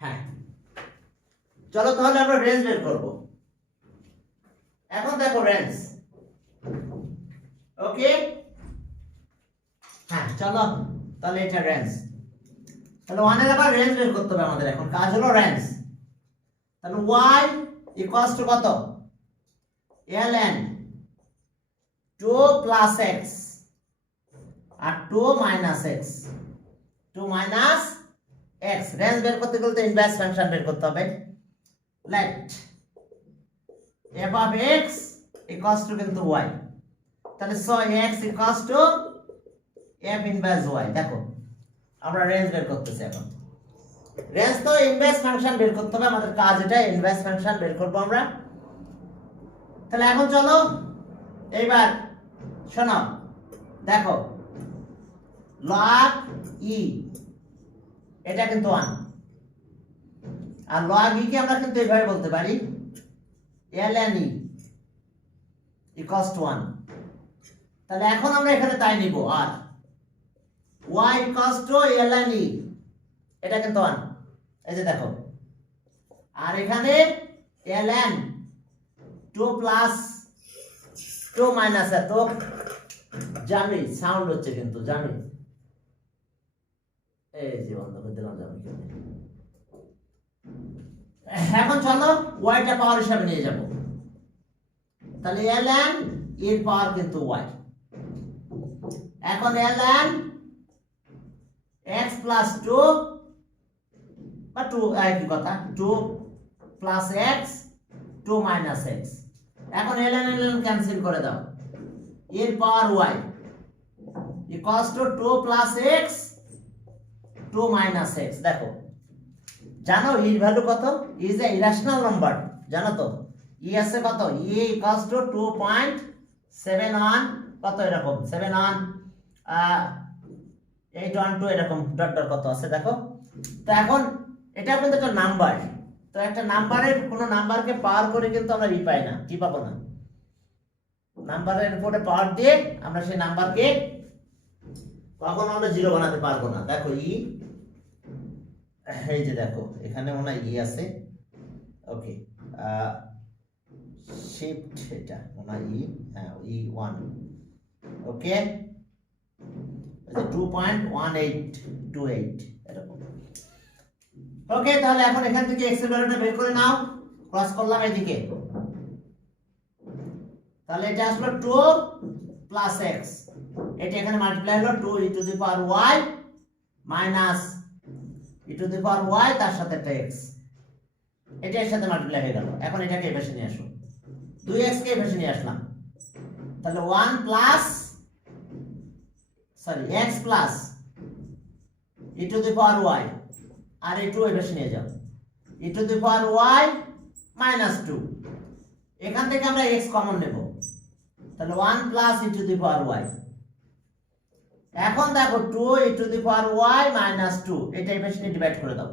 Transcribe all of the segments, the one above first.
হ্যাঁ, চলো তাহলে আমরা রেঞ্জ বের করব। এখন দেখো রেঞ্জ, ওকে। হ্যাঁ চলো তাহলে এটা রেঞ্জ, তাহলে ওয়ানের আবার রেঞ্জ বের করতে হবে আমাদের। এখন কাজ হলো রেঞ্জ। তাহলে y ইকুয়ালস টু কত? ln 2 প্লাস x আর 2 minus x, 2 minus x। Range বের করতে গেলে তো ইনভার্স ফাংশন বের করতে হবে। Let f of x equals to কিন্তু y, তাহলে so x equals to f inverse y। দেখো আমরা রেঞ্জ বের করতেছি। এখন রেঞ্জ তো ইনভার্স ফাংশন বের করতে হবে আমাদের, কাজ এটা, ইনভার্স ফাংশন বের করব আমরা। তাহলে এখন চলো এইবার শোনো, দেখো log e এটা কিন্তু 1, আর log e কে আমরা কিন্তু এইভাবে বলতে পারি ln e ইকুয়ালস টু 1। তাহলে এখন আমরা এখানে তাই নিব, আর y equals two ln e এটা কিন্তু 1, এই যে দেখো। আর এখানে ln 2 প্লাস 2 মাইনাস, এত জানি সাউন্ড হচ্ছে কিন্তু জানি, এই যে বন্ধ করে দিলাম জানি। এখন চলো y টা পাওয়ার হিসাবে নিয়ে যাব। তাহলে ln এর পাওয়ার কিন্তু y। এখন ln x প্লাস 2 বা 2 একই কথা, 2 প্লাস x 2 মাইনাস x। এখন ln ক্যান্সেল করে দাও, এর পাওয়ার y equals two 2 plus x 2 minus x। দেখো জানো এর ভ্যালু কত? ইজ এ ইরাশনাল নাম্বার, জানো তো? ই আছে কত? ই ইকুয়ালস টু 2.71 কত এরকম 71 812 এরকম ডট ডট কত আছে দেখো। তো এখন এটা কিন্তু একটা নাম্বার, তো একটা নাম্বারের কোনো নাম্বারকে পাওয়ার করে কিন্তু আমরা ই পাই না, কি পাবো না। নাম্বারের উপরে পাওয়ার দিয়ে আমরা সেই নাম্বারকে কখনো আমরা জিরো বানাতে পারবো না। দেখো ই, এই যে দেখো এখানে মনে হয় ই আছে, ওকে শিফট, এটা মনে হয় ই, হ্যাঁ ই 1, ওকে 2.1828 এরকম। ওকে তাহলে এখন এখান থেকে x এর ভ্যালুটা বের করে নাও, ক্রস করলাম এদিকে। তাহলে এটা আসলো 2 প্লাস x, এটা এখানে মাল্টিপ্লাই হলো 2 e to the power y minus e to the power y তার সাথে একটা x, এটা এর সাথে মাল্টিপ্লাই হয়ে গেল। এখন এটাকে এই পাশে নিয়ে আসো, 2x কে এই পাশে নিয়ে আসলাম। তাহলে 1 plus sorry x plus e to the power y, আর এই 2 এই পাশে নিয়ে যাও, e to the power y minus 2। এখান থেকে আমরা x কমন নেব, তাহলে 1 plus e to the power y। এখন দেখো 2 e to the power y minus 2, এটা এই পাশে নিয়ে ডিভাইড করে দাও।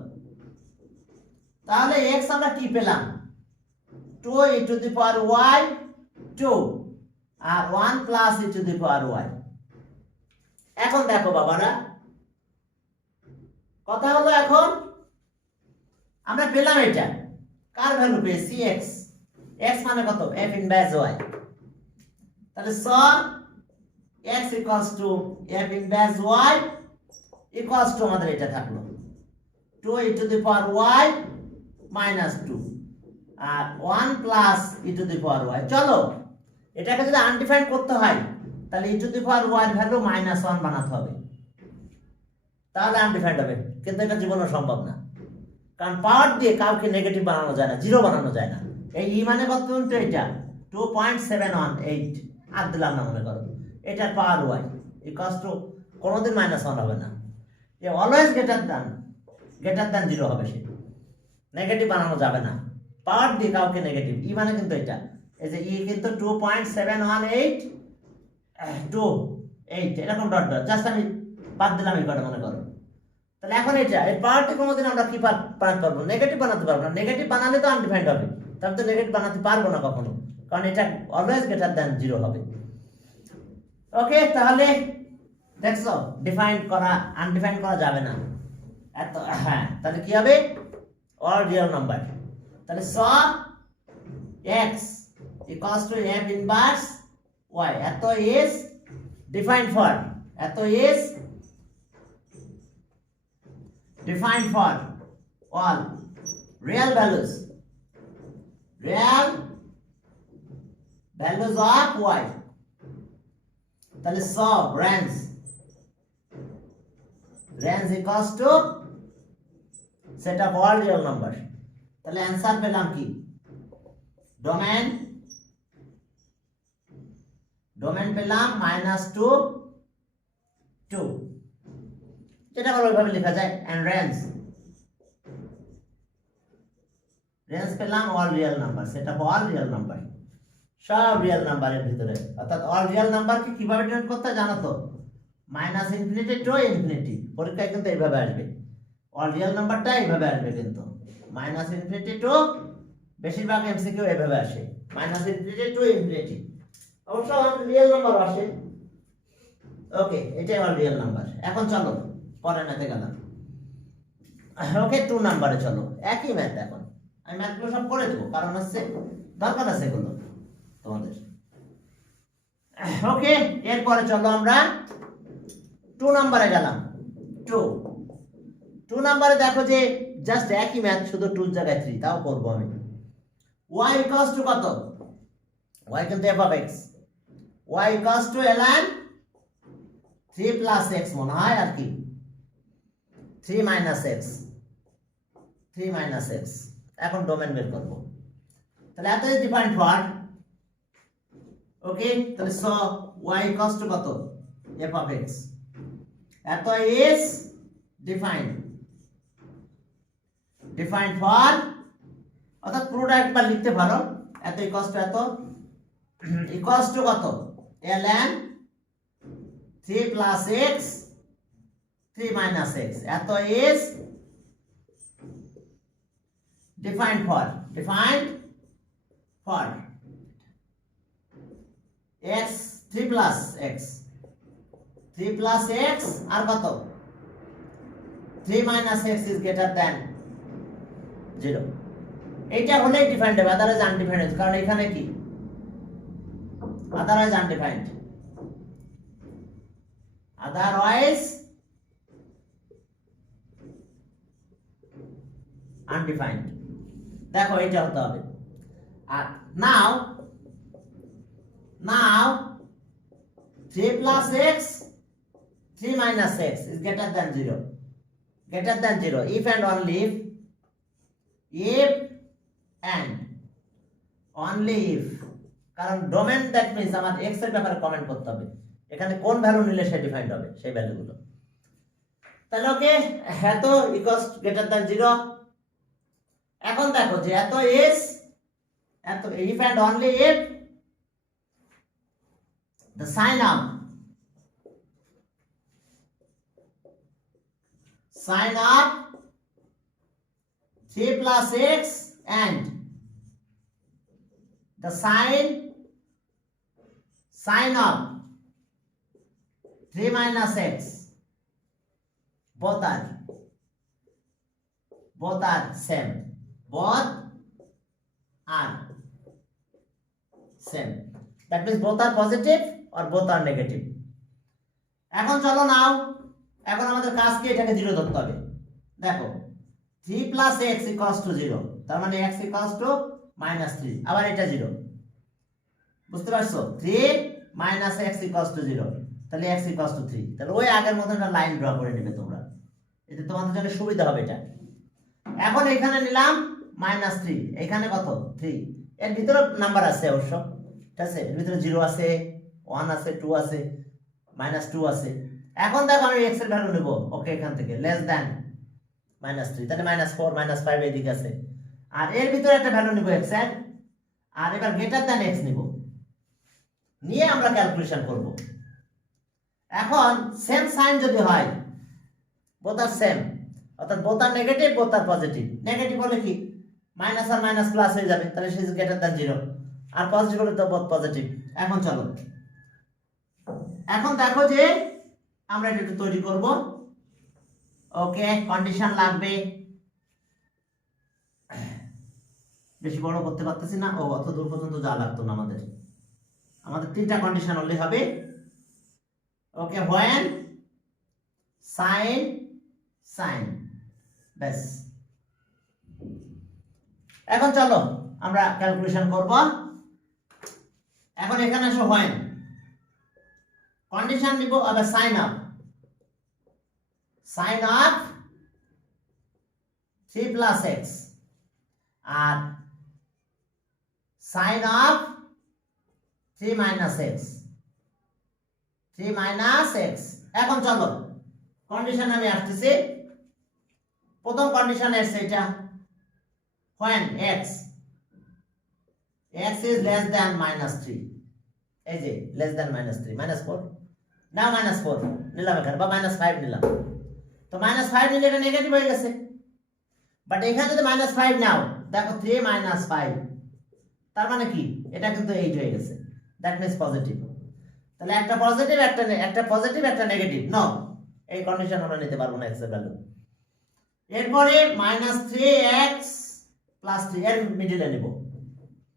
তাহলে x আমরা কি পেলাম? 2 e to the power y 2 আর 1 plus e to the power y। এখন দেখো বাবারা, কথা হলো এখন আমরা পেলাম এটা, কার ভ্যালু পেয়েছি? x, x মানে কত? f inverse y। তাহলে so x equals to f inverse y equals to আমাদের এটা থাকলো 2 e to the power y minus 2 আর 1 plus e to the power y। চলো এটাকে যদি আনডিফাইন্ড করতে হয় তাহলে e to the power y এর ভ্যালু -1 বানাতে হবে, তাহলে আনডিফাইন্ড হবে। কিন্তু এটা জীবনে সম্ভব না, কারণ পাওয়ার দিয়ে কাউকে নেগেটিভ বানানো যায় না, জিরো বানানো যায় না। এই ই মানে কত? তো এটা 2.718 আর দিলাম না মনে করো, এটার পাওয়ার y ইকুয়ালস টু কোনোদিন -1 হবে না, এ অলওয়েজ গ্রেটার দ্যান 0 হবে। সে নেগেটিভ বানানো যাবে না, পাওয়ার দিয়ে কাউকে নেগেটিভ। ই মানে কিন্তু এটা, এই যে ই কিন্তু 2.71828 এরকম ডট ডট, জাস্ট আমি বাদ দিলাম এই কটা মনে করো। তাহলে এখন এটা এর পাওয়ারটি কোনোদিন আমরা কি বানাতে পারবো? নেগেটিভ বানাতে পারবো না। নেগেটিভ বানালে তো আনডিফাইন্ড হবে, তাহলে তো নেগেটিভ বানাতে পারবো না কখনো, কারণ এটা অলওয়েজ গ্রেটার দ্যান 0 হবে। ওকে তাহলে দেখছো ডিফাইন করা আনডিফাইন্ড করা যাবে না এত। হ্যাঁ তাহলে কি হবে? all real number. তাহলে so x equals to f inverse y. এত is defined for all real values of y. তাহলে so range equals to set of all real number. তাহলে অ্যানসার পেলাম কি, ডোমেন পেলাম -2 2, যেটা আবার ওইভাবে লেখা যায়, এন্ড রেঞ্জ পেলাম অল রিয়েল নাম্বার, সেটা অল রিয়েল নাম্বার, সব রিয়েল নাম্বারের ভিতরে। অর্থাৎ অল রিয়েল নাম্বারকে কিভাবে ডিনোট করতে হয় জানো তো, -ইনফিনিটি টু ইনফিনিটি। পরীক্ষায় কিন্তু এইভাবে আসবে, অল রিয়েল নাম্বারটা এইভাবে আসবে, কিন্তু -ইনফিনিটি টু, বেশিরভাগ এমসিকিউ এইভাবে আসে, -ইনফিনিটি টু ইনফিনিটি। অবশ্য রিয়েল নাম্বার আসে। ওকে, এটাই অল রিয়েল নাম্বার। এখন চলো পরে ম্যাথে গেলাম। ওকে, 2 নাম্বারে চলো, একই ম্যাথ। এখন আমি ম্যাথগুলো সব করে দেবো, কারণ হচ্ছে দরকার আছে এগুলো তোমাদের। ওকে, এরপরে চলো আমরা 2 নাম্বারে গেলাম। 2 নাম্বারে দেখো যে জাস্ট একই ম্যাথ, শুধু 2 জায়গায় 3, তাও করবো আমি। y equals to কত, y কিন্তু f of x, y equals to ln 3 plus x মনে হয়, আর কি 3 minus x। এখন ডোমেন বের করব। তাহলে এত ইজ ডিফাইন্ড ফর, ওকে, তাহলে সো y equals to কত, f of x, এত ইজ ডিফাইন্ড ফর, অর্থাৎ পুরোটা একবার লিখতে পারো, এত ইকুয়ালস টু এত ইকুয়ালস টু কত, ln 3 plus x 3 minus x, এত is defined for x 3 plus x আর কত 3 minus x is greater than 0। এইটা হলেই ডিফাইন্ড হবে, আদারওয়াইজ আনডিফাইন্ড, কারণ এখানে কি আদারওয়াইজ আনডিফাইন্ড, দেখো এটা হতে হবে। আর নাও 3 plus x 3 minus x is greater than 0, if and only if, কারণ ডোমেন দ্যাট মিন্স আমার x এর ব্যাপারে কমেন্ট করতে হবে, এখানে কোন ভ্যালু নিলে সে ডিফাইন্ড হবে সেই ভ্যালুগুলো। তাহলে ওকে, এত ইকুয়ালস গ্রেটার দ্যান 0। এখন দেখো যে এত ইজ এত, if and only if the sign of 3 plus x and the sign of 3 minus x both are same, that means both are positive or both are negative। এখন চলো নাও, এখন আমাদের কাজ কি, এটাকে 0 ধরতে হবে। দেখো 3 plus x equals to 0, তার মানে x equals to -3, আবার এটা 0, বুঝতে পারছো, 3 minus x equals to 0, তাহলে x equals to 3। তাহলে ওই আগের মতো একটা লাইন ড্র করে নেবে তোমরা, এতে তোমাদের জন্য সুবিধা হবে এটা। এখন এখানে নিলাম -3, এখানে কত 3, এর ভিতরে নাম্বার আছে অবশ্য, ঠিক আছে, এর ভিতরে 0 আছে, 1 আছে, 2 আছে, -2 আছে। এখন দেখো আমি x এর ভ্যালু নেব, ওকে, এখান থেকে লেস দ্যান -3, তাহলে -4 -5 এদিকে আছে, আর এর ভিতরে একটা ভ্যালু নিব x এর, আর এবার গ্রেটার দ্যান x নিব, নিয়ে আমরা ক্যালকুলেশন করব। এখন সেম সাইন যদি হয়, বোথ আর সেম, অর্থাৎ both are negative, both are positive, negative হলে কি মাইনাস আর মাইনাস প্লাস হয়ে যাবে, তাহলে সে ইজ গ্রেটার দ্যান 0, আর পজিটিভ হলে তো বোথ পজিটিভ। এখন চলো, এখন দেখো যে আমরা এটা একটু তৈরি করব। ওকে, কন্ডিশন লাগবে, বেশি বড় করতে পারতেছি না, ও অত দূর পর্যন্ত যাওয়া লাগতো না আমাদের। আমাদের তিনটা কন্ডিশন হলেই হবে। ওকে, when sin ব্যাস। এখন চলো আমরা ক্যালকুলেশন করব। এখন এখানে আসো when কন্ডিশন নিব, আবার সাইন আপ 3 plus x আর sin of 3 minus x, 3 minus x। এখন চলো কন্ডিশন আমি আসতেছি। প্রথম কন্ডিশন এসে এটা when x is less than -3, এই যে less than -3, -4 না, -4 নিলাম এখানে, বা -5 নিলাম। তো -5 নিলে এটা নেগেটিভ হয়ে গেছে, বাট এখানে যদি -5 নাও, দেখো 3 - 5, তার মানে কি এটা কিন্তু 8 হয়ে গেছে, দ্যাট মিন্স পজিটিভ। তাহলে একটা পজিটিভ একটা নেগেটিভ, নো, এই কন্ডিশন আমরা নিতে পারবো না x এর ভ্যালু। এরপরে -3x + 3 এর মিডলে নেব,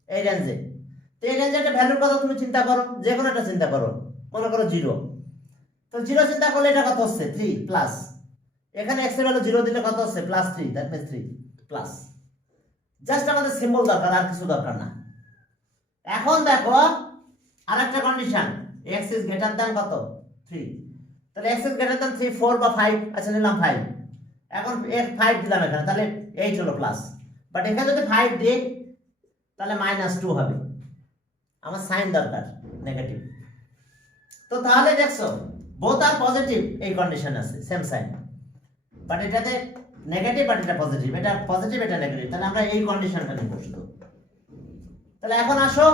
এই রেঞ্জে। তো এই রেঞ্জে একটা ভ্যালুর কথা তুমি চিন্তা করো, যে কোনো একটা চিন্তা করো, মনে করো 0। তো 0 চিন্তা করলে এটা কত হচ্ছে 3 প্লাস, এখানে x এর ভ্যালু 0 দিলে কত হচ্ছে +3, দ্যাট মিন্স 3 প্লাস। জাস্ট আমাদের সিম্বল দরকার, আর কিছু দরকার না। এখন দেখো আরেকটা condition, x is greater than কত 3। তাহলে x ইজ গ্রেটার দ্যান 3, 4 বা 5, আচ্ছা নিলাম 5। এখন এর 5 দিলাম এখানে, তাহলে 8 হলো প্লাস। বাট এখানে যদি 5 দিই তাহলে -2 হবে, আমার সাইন দরকার নেগেটিভ। তো তাহলে দেখছো বোথ আর পজিটিভ, এই কন্ডিশন আছে সেম সাইন, বাট এটাতে নেগেটিভ, বাট এটা পজিটিভ, এটা পজিটিভ এটা নেগেটিভ। তাহলে আমরা এই কন্ডিশনটা নিব শুধু। তাহলে এখন আসো,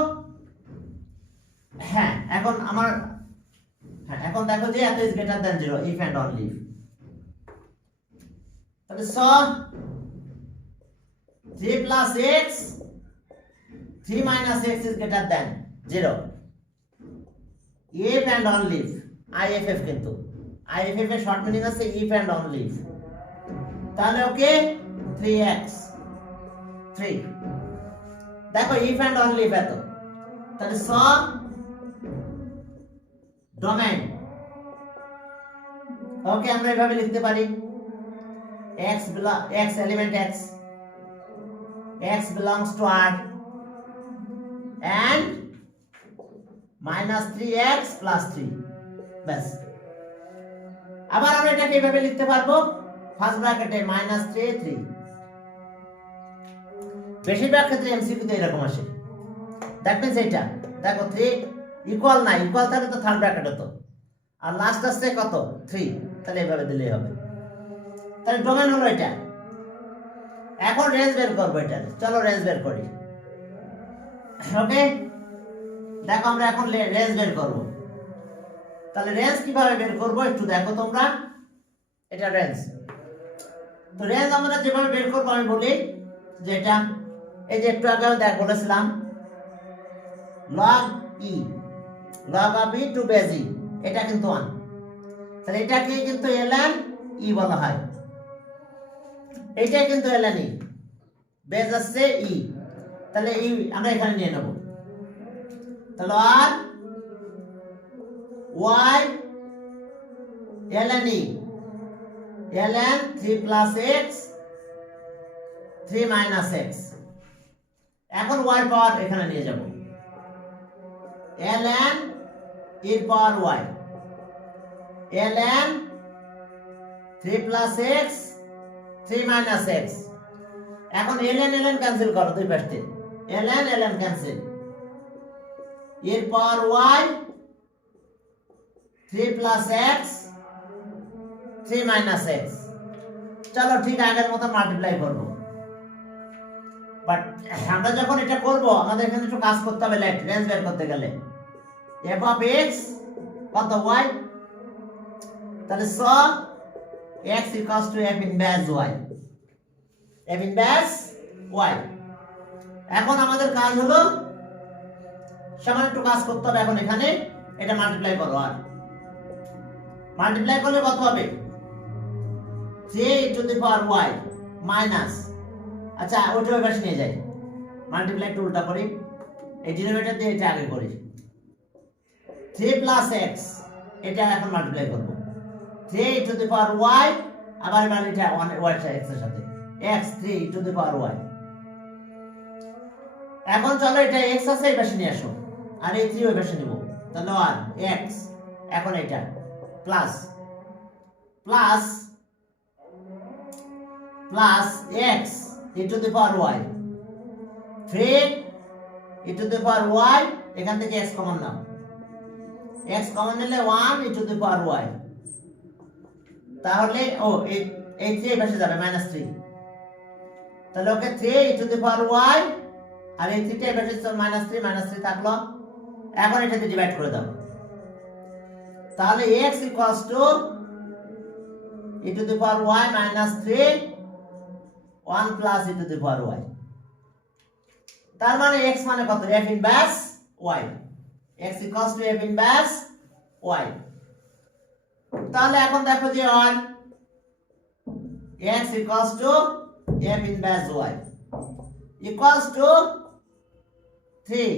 হ্যাঁ এখন আমার, হ্যাঁ এখন দেখো যে এত is greater than 0 if and only if. তাহলে so 3 plus x 3 minus x is greater than 0 if and only if, IFF কিন্তু IFF এর শর্ট মিনিং আছে if and only if। তাহলে ওকে 3x 3, দেখো if and only if এত। তাহলে so domain, ওকে আমরা এভাবে লিখতে পারি x element x belongs to R and -3x + 3 ব্যাস। আবার আমরা এটাকে এইভাবে লিখতে পারবো, ফার্স্ট ব্র্যাকেটে -3 3। বেশিরভাগ ক্ষেত্রে এমসিকিউ তে এরকম আসে, দ্যাট মিন্স এটা দেখো 3 ইকুয়াল না, ইকুয়াল থাকলে তো থার্ড ব্র্যাকেট হতো, আর লাস্ট আসছে কত 3, তাহলে এইভাবে দিলেই হবে। তাহলে ডোমেইন হলো এটা। এখন রেঞ্জ বের করবো এটা, চলো রেঞ্জ বের করি। ওকে, দেখো আমরা এখন রেঞ্জ বের করব। তাহলে রেঞ্জ কিভাবে বের করব একটু দেখো তোমরা, এটা রেঞ্জ। তো রেঞ্জ আমরা যেভাবে বের করব আমি বলি যে এটা, এই যে একটু আগে বলেছিলাম log of e to base e, এটা কিন্তু 1। তাহলে এটাকে কিন্তু ln e বলা হয়, এইটাই কিন্তু ln e, বেস আসছে e, তাহলে e আমরা এখানে নিয়ে নেব। তাহলে আর y ln e ln 3 plus x 3 minus x। এখন y পাওয়ার এখানে নিয়ে যাব, ln e পাওয়ার y ln 3 plus x 3 minus x। এখন ln ক্যান্সেল করো দুই পাশে, ln ক্যান্সেল, এর পাওয়ার y 3 plus x 3 minus x। চলো ঠিক আগের মতো মাল্টিপ্লাই করব, বাট আমরা যখন এটা করব আমাদের এখানে একটু কাজ করতে হবে, রেঞ্জ বের করতে গেলে f of x কত y, তাহলে so x equals to f inverse y, f inverse y। এখন আমাদের কাজ হলো সামান্য একটু কাজ করতে হবে। এখন এখানে এটা মাল্টিপ্লাই করো, আর মাল্টিপ্লাই করলে কত হবে 3 to the power y minus, আচ্ছা ওটা ওই পাশে নিয়ে যাই, মাল্টিপ্লাই একটু উল্টা করি, এই ডিনোমিনেটর দিয়ে এটা আগে করি। 3 প্লাস এক্স, এটা এখন মাল্টিপ্লাই করব। 3 টু দি পাওয়ার ওয়াই, আবার এবার এটা ওয়াই এক্স এর সাথে x 3 to the power y. এখন চলো এটা এক্স আছে এই পাশে নিয়ে আসো, আর এই 3 ওই পাশে নিব, তাহলে 1 এক্স। এখন এটা plus plus plus x e to the power y, 3 e to the power y, এখান থেকে এক্স কমন নাও, এক্স কমন নিলে 1 ই টু দি পাওয়ার ওয়াই, তাহলে ও এই 3 এই পাশে যাবে -3, তাহলে ওকে 3 e to the power Y, আর এই 3 টা এই পাশে -3 থাকলো। এখন এটাতে ডিভাইড করে দাও, তাহলে x equals to e to the power y -3 1 plus e to the power y. তার মানে x মানে কত? f inverse y, x equals to f inverse y। তাহলে এখন দেখো যে আর x equals to f inverse y equals to 3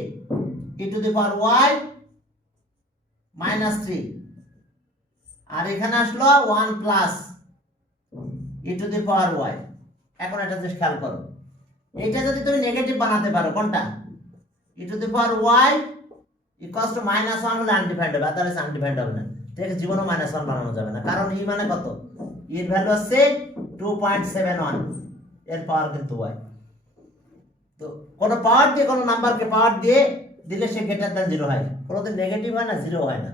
e to the power y -3, আর এখানে আসলো 1 plus e to the power y। এখন এটা জাস্ট খেয়াল করো, এটা যদি তুমি নেগেটিভ বানাতে পারো, কোনটা? E to the power y equals to -1 হলে আনডিফাইন্ড হবে, আদারওয়াইজ আনডিফাইন্ড হবে না। ঠিক জীবনও -1 বানানো যাবে না, কারণ ই মানে কত? এর ভ্যালু আছে 2.71, এর পাওয়ার কিন্তু y। তো কোন পাওয়ার দিয়ে কোন নাম্বারকে পাওয়ার দিয়ে দিলে সে গ্রেটার দ্যান 0 হয়, কোনোদিন নেগেটিভ হয় না, 0 হয় না।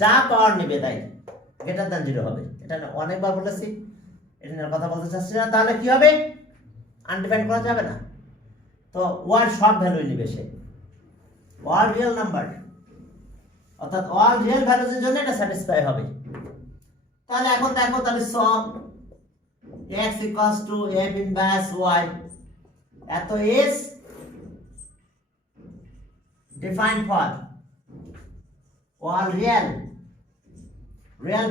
যা পাওয়ার নেবে তাই গ্রেটার দ্যান 0 হবে। এটা অনেকবার বলেছি, এটা নিয়ে কথা বলতে চাচ্ছি না। তাহলে কি হবে? আনডিফাইন্ড করা যাবে না, তো ওয়ার সব ভ্যালুই নেবে সে, অল রিয়েল নাম্বার, অর্থাৎ অল রিয়েল ভ্যালুজের জন্য এটা স্যাটিসফাই হবে। তাহলে এখন দেখো, তাহলে সম x equals to f inverse y, এত is defined for all real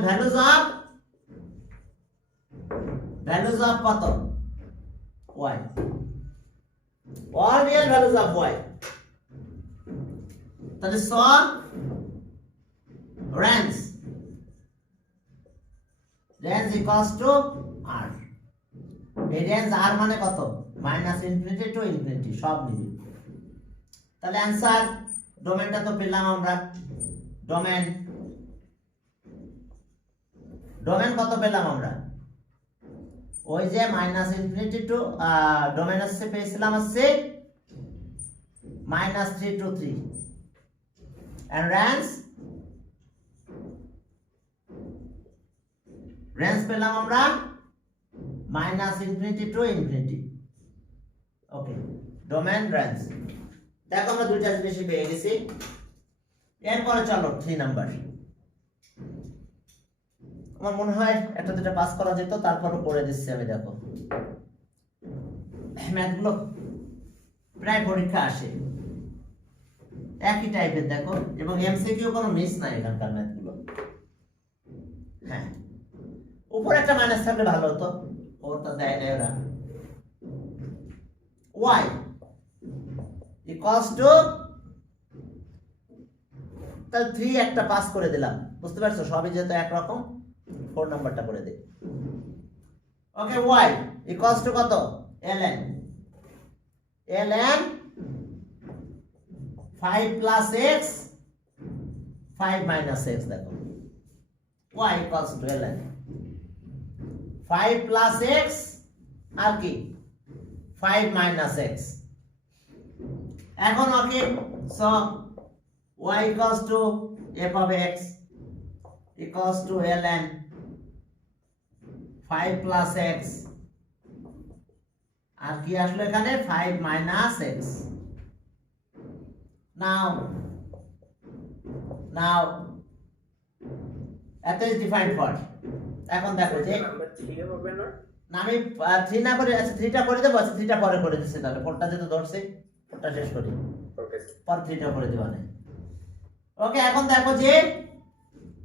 values of কত? y, all real values of y। তাহলে সম range equals to r, এই রেঞ্জ r মানে কত? -ইনফিনিটি টু ইনফিনিটি, সব নিবি। তাহলে অ্যানসার, ডোমেনটা তো পেলাম আমরা, ডোমেন কত পেলাম আমরা? ওই যে -ইনফিনিটি টু ডোমেন আসছে, পেয়েছিলাম হচ্ছে -3 to 3, and রেঞ্জ পেলাম আমরা -infinity to infinity. Okay, domain range. দেখো আমরা দুইটা জিনিস পেয়ে গেছি। এরপরে চলো 3 নাম্বার। আমার মনে হয় একটা দুটো পাস করা যেত, তারপরও করে দিচ্ছি আমি। দেখো ম্যাথগুলো প্রায় পরীক্ষা আসে, একই টাইপের দেখো, এবং এমসিকিউ কোনো মিস নাই এখানকার ম্যাথগুলো। হ্যাঁ, উপরে একটা মাইনাস থাকলে ভালো হতো, ওটা দেয় না ওরা। y ইকুয়ালস টু, তাহলে 3 একটা পাস করে দিলাম, বুঝতে পারছো? সবই যেহেতু একরকম, 4 নাম্বারটা করে দিই। ওকে, y ইকুয়ালস টু কত? ln 5 plus x 5 minus x। দেখো y equals two ln 5 plus x আর কি 5 মাইনাস x। এখন ওকে, so y equals to f of x equals to ln 5 plus x, আর কি আসলে এখানে 5 minus x। now এত is defined for। এখন দেখো যে না, আমি 3 না করে, আচ্ছা 3টা করে দেবো, আচ্ছা 3টা পরে করে দিচ্ছি। তাহলে 4টা যেহেতু ধরছে, 4টা শেষ করি, ওকে, পর 3টা করে দেব না। ওকে, এখন দেখো যে,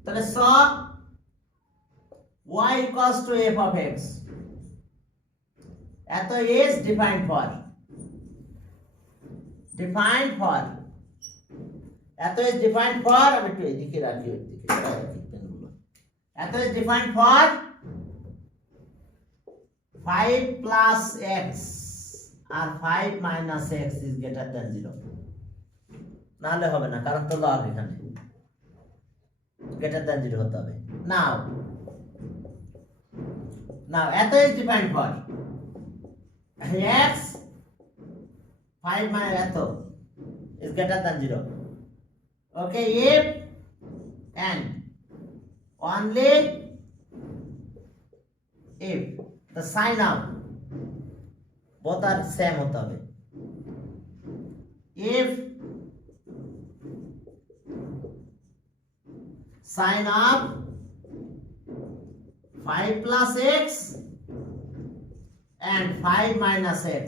তাহলে সব y equals to f of x, এত is defined for defined for, it is defined for, আমি একটু এদিকে রাখি, ওইদিকে রাখি পেনগুলো। It is defined for 5 plus x আর 5 minus x is greater than 0, নাহলে হবে না, কারণ তো লগ এখানে গ্রেটার দ্যান 0 হতে হবে। নাও এত is defined for x 5 minus এত is greater than 0. Okay, if and only if the sign of both are same হতে হবে। if sign of 5 plus x and 5 minus x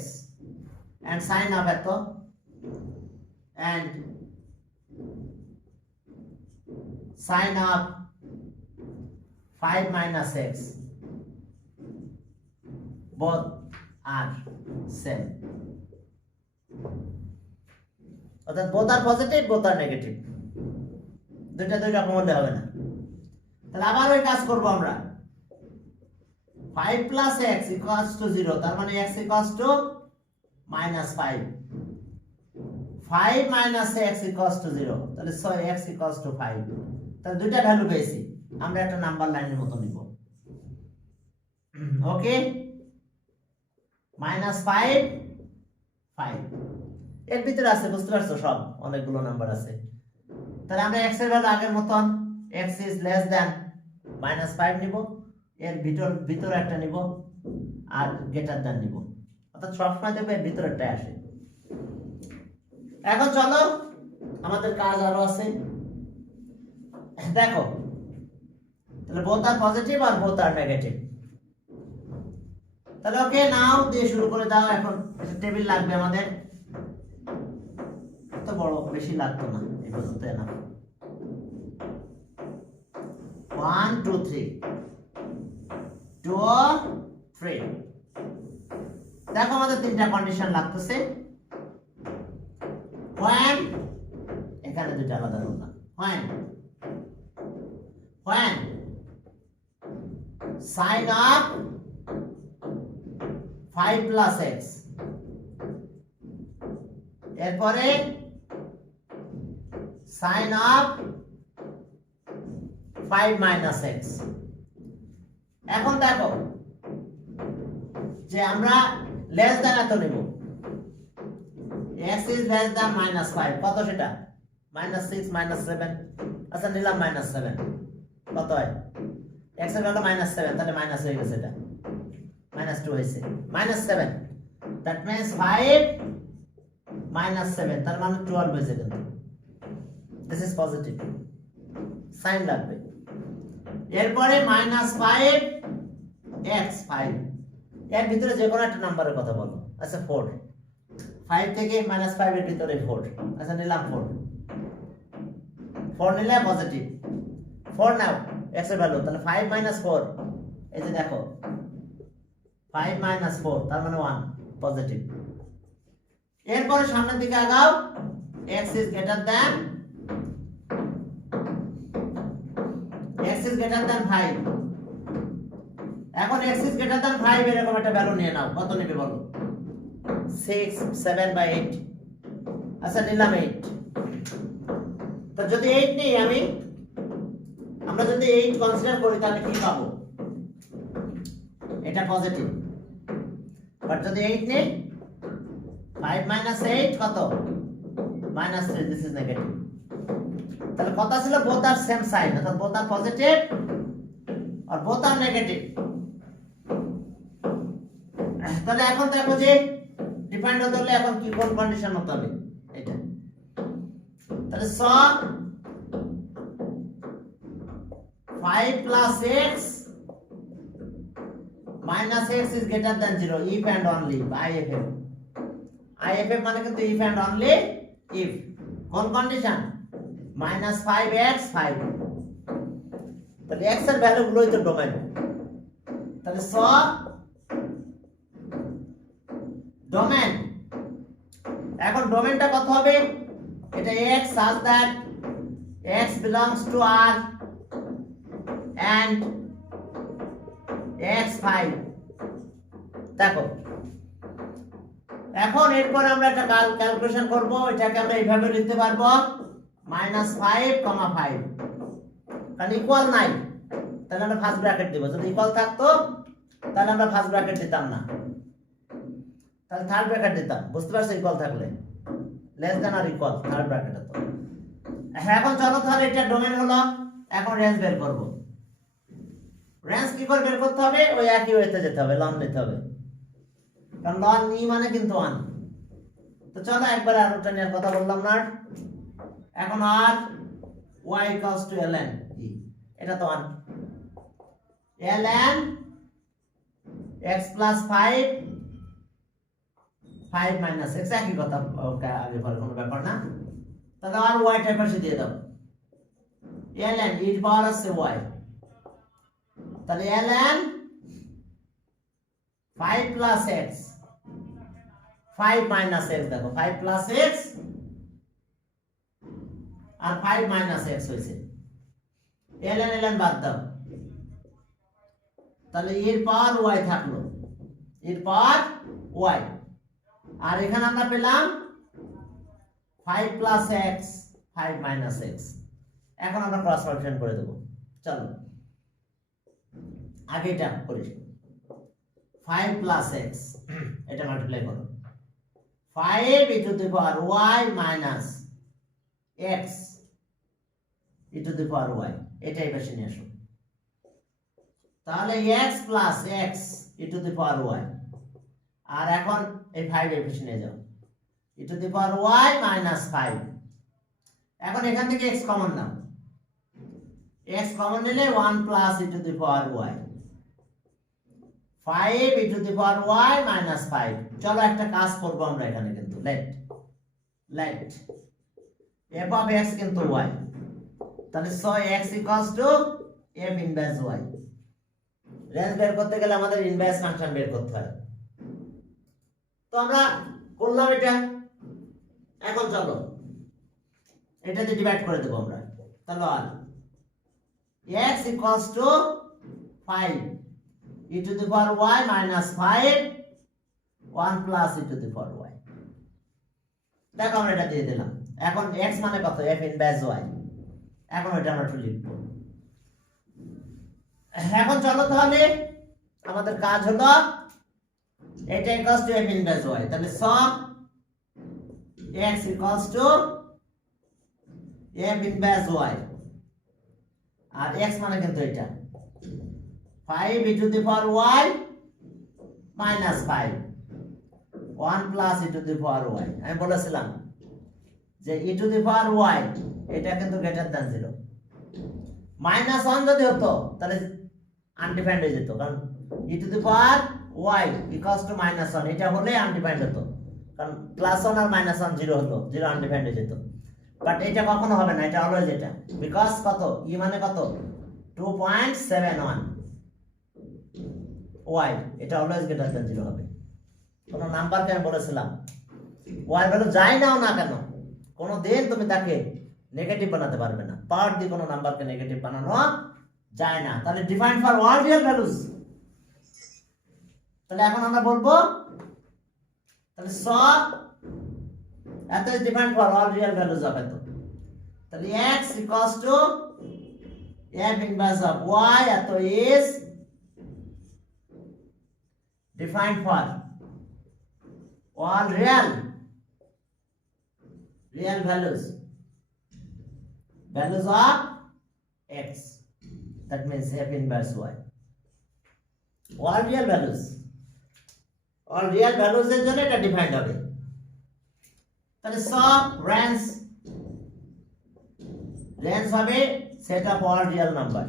and sign of eto and sign of 5 minus x both are same, অর্থাৎ both are positive both are negative, দুইটা দুই রকম হলে হবে না। তাহলে আবার ওই কাজ করব আমরা, 5 plus x equals to 0, তার মানে x equals to minus 5, 5 minus x equals to 0, তাহলে x equals to 5, তাহলে দুইটা ভ্যালু পেয়েছি, আমরা একটা নাম্বার লাইনের মতো নিব। ওকে, minus 5 5 এর ভিতরে আছে, বুঝতে পারছো, সব অনেকগুলো নাম্বার আছে। তাহলে আমরা x এর ভ্যালু আগের মতন x is less than minus 5 নিব, এর ভিতর একটা নিব আর গ্রেটার দ্যান নিব, অর্থাৎ সবসময় দেখবে এর ভিতরেরটা আসে। এখন চলো আমাদের কাজ আরো আছে, দেখো তাহলে both are positive R both are negative। তাহলে ওকে, নাও দিয়ে শুরু করে দাও। এখন একটা টেবিল লাগবে আমাদের, এত বড় বেশি লাগতো না, এই পর্যন্ত না। 1 2 3 2 3, দেখো আমাদের তিনটা কন্ডিশন লাগতেছে। when, এখানে দুটো আলাদা না, when sin of 5 plus x, এরপরে sin of 5 minus x। এখন দেখো যে আমরা লেস দ্যান এত নিব, x is less than minus 5, কত সেটা minus 6 minus 7, আচ্ছা নিলাম minus 7, কত হয় x এর ভ্যালু minus 7, তাহলে মাইনাস হয়ে গেছে, এটা minus 2 হয়েছে, minus 7, that means 5 minus 7, তার মানে 12 হয়েছে, কিন্তু this is positive, সাইন লাগবে। এরপরে minus 5 x 5, এর ভিতরে যে কোনো একটা নাম্বারের কথা বলো, আচ্ছা 4, 5 থেকে minus 5 এর ভিতরে 4, আচ্ছা নিলাম 4 নিলে পজিটিভ, 4 নাও x এর ভ্যালু, তাহলে 5 minus 4, এই যে দেখো 5 minus 4, তার মানে 1, পজিটিভ। এরপরে সামনের দিকে আগাও, x is greater than 5, এখন x is greater than 5 এরকম একটা ভ্যালু নিয়ে নাও, কত নেবে বলো, 6 7 by 8, আচ্ছা নিলাম 8। তো যদি 8 নেই আমরা যদি 8 কনসিডার করি তাহলে কি পাবো, এটা পজিটিভ, বাট যদি 8 নেই 5 minus 8 কত, minus 3, this is negative। তাহলে কথা ছিল both are same sign, অর্থাৎ both are positive R both are negative। তাহলে এখন দেখো যে ডিফাইন্ড হতে হলে এখন কি কোন কন্ডিশন হতে হবে, এটা তাহলে স 5 plus x minus x is greater than 0 if and only IFF মানে কিন্তু if and only if, কোন কন্ডিশন, minus 5x 5, তাহলে x এর ভ্যালু গুলোই তো ডোমেইন, তাহলে স ডোমেইন। এখন ডোমেনটা কত হবে? এটা x such that x belongs to R and x5 দেখো এখন এরপর আমরা একটা ক্যালকুলেশন করব এটাকে আমরা এইভাবে লিখতে পারবো -5, 5 কারণ ইকুয়াল নাই তাহলে আমরা ফার্স্ট ব্র্যাকেট দেব যদি ইকুয়াল থাকতো তাহলে আমরা ফার্স্ট ব্র্যাকেট দিতাম না তাহলে থার্ড ব্র্যাকেট দিতাম বুঝতে পারছো ইকুয়াল থাকলে লেস দ্যান আর ইকুয়াল থার্ড ব্র্যাকেট হতো এখন চলো তাহলে এটা ডোমেন হলো এখন রেঞ্জ বের করব রেঞ্জ কি করে বের করতে হবে ওই একই ওয়েতে যেতে হবে লন নিতে হবে কারণ লন নি মানে কিন্তু 1 তো চলো একবার আর ওটা নিয়ে কথা বললাম না এখন আর y = ln e এটা তো 1 ln x + 5 5 - x একই কথা ওকে আগে পরে কোনো ব্যাপার না তাহলে আর y টাইপ পাশে দিয়ে দাও ln e পাওয়ার আছে y তাহলে ln 5 + x 5 - x দেখো 5 + x আর 5 - x হইছে ln বাদ দাও তাহলে এর পাওয়ার y থাকলো এর পাওয়ার y আর এখানে আমরা পেলাম 5 + x 5 - x এখন আমরা ক্রস মাল্টিপ্লিকেশন করে দেব চলো আগে এটা করি 5 + x এটা মাল্টিপ্লাই করো 5 e to the power y minus x e to the power y এটাই বেশি নিয়ে আসো তাহলে x + x e to the power y আর এখন এই 5 এর বেশি নিয়ে যাও e to the power y minus 5 এখন এখান থেকে x কমন নাও x কমন নিলে 1 plus e to the power y 5 e to the power y minus 5 চলো একটা কাজ করব আমরা এখানে কিন্তু let f of x কিন্তু y তাহলে so x equals to f inverse y range বের করতে গেলে আমাদের ইনভার্স ফাংশন বের করতে হয় তো আমরা করলাম এটা এখন চলো এটাতে ডিভাইড করে দেব আমরা তাহলে আর x equals to 5 e to the power y minus 5 1 plus e to the power y দেখো আমরা এটা দিয়ে দিলাম এখন x মানে কত f inverse y এখন এটা আমরা একটু লিখব এখন চলো তাহলে আমাদের কাজ হলো এটা equals to f inverse y তাহলে sum x equals to f inverse y R x মানে কিন্তু এটা 5 e to the power y minus 5 1 plus e to the power y আমি বলেছিলাম যে e to the power y এটা কিন্তু greater than 0 -1 যদি হতো তাহলে আনডিফাইন্ড হয়ে যেত কারণ e to the power y equals to -1 এটা হলে আনডিফাইন্ড হতো কারণ +1 আর -1 0 হতো 0 আনডিফাইন্ড হয়ে যেত বাট এটা কখনো হবে না এটা অলওয়েজ এটা বিকজ কত e মানে কত 2.71 y এটা অলওয়েজ গ্রেটার দ্যান 0 হবে কোন নাম্বারকে আমি বলেছিলাম y ভ্যালু যাই নাও না কেন কোন দিন তুমি তাকে নেগেটিভ বানাতে পারবে না পাওয়ার দিয়ে কোন নাম্বারকে নেগেটিভ বানানো যায় না তাহলে defined for all real values তাহলে এখন আমরা বলবো তাহলে সব এত is defined for all real values of এত তাহলে x equals to f inverse of y এত is defined for all real values of x that means f inverse y all real values এর জন্য এটা ডিফাইন্ড হবে তাহলে সব range হবে set of all real number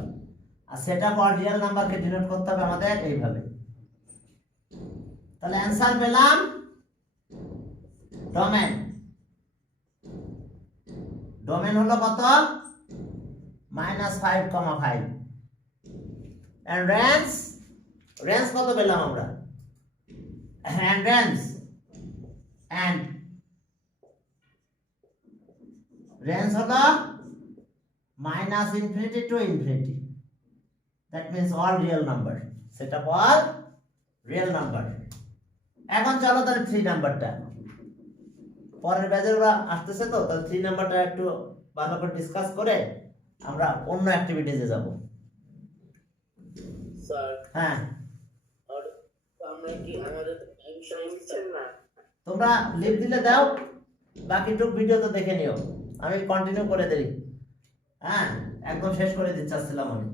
আর সেট অফ অল রিয়েল নাম্বারকে ডিনোট করতে হবে আমাদের এইভাবে তাহলে অ্যানসার পেলাম ডোমেন হলো কত -5,5 and range কত পেলাম আমরা and range and রেঞ্জ হলো minus infinity to infinity, that means all real number, set of all real number. এখন চলো তাহলে 3 নাম্বারটা, পরের ব্যাচেরা আসতেছে তো, তাহলে 3 নাম্বারটা একটু ভালো করে ডিসকাস করে আমরা অন্য অ্যাক্টিভিটিজে যাব। স্যার হ্যাঁ, আর আমরা কি আমাদের টাইম দিচ্ছেন না? তোমরা লিভ দিলে দাও, বাকিটুক ভিডিও তো দেখে নিও, আমি কন্টিনিউ করে দেই। হ্যাঁ, একদম শেষ করে দিচ্ছিলাম আমি।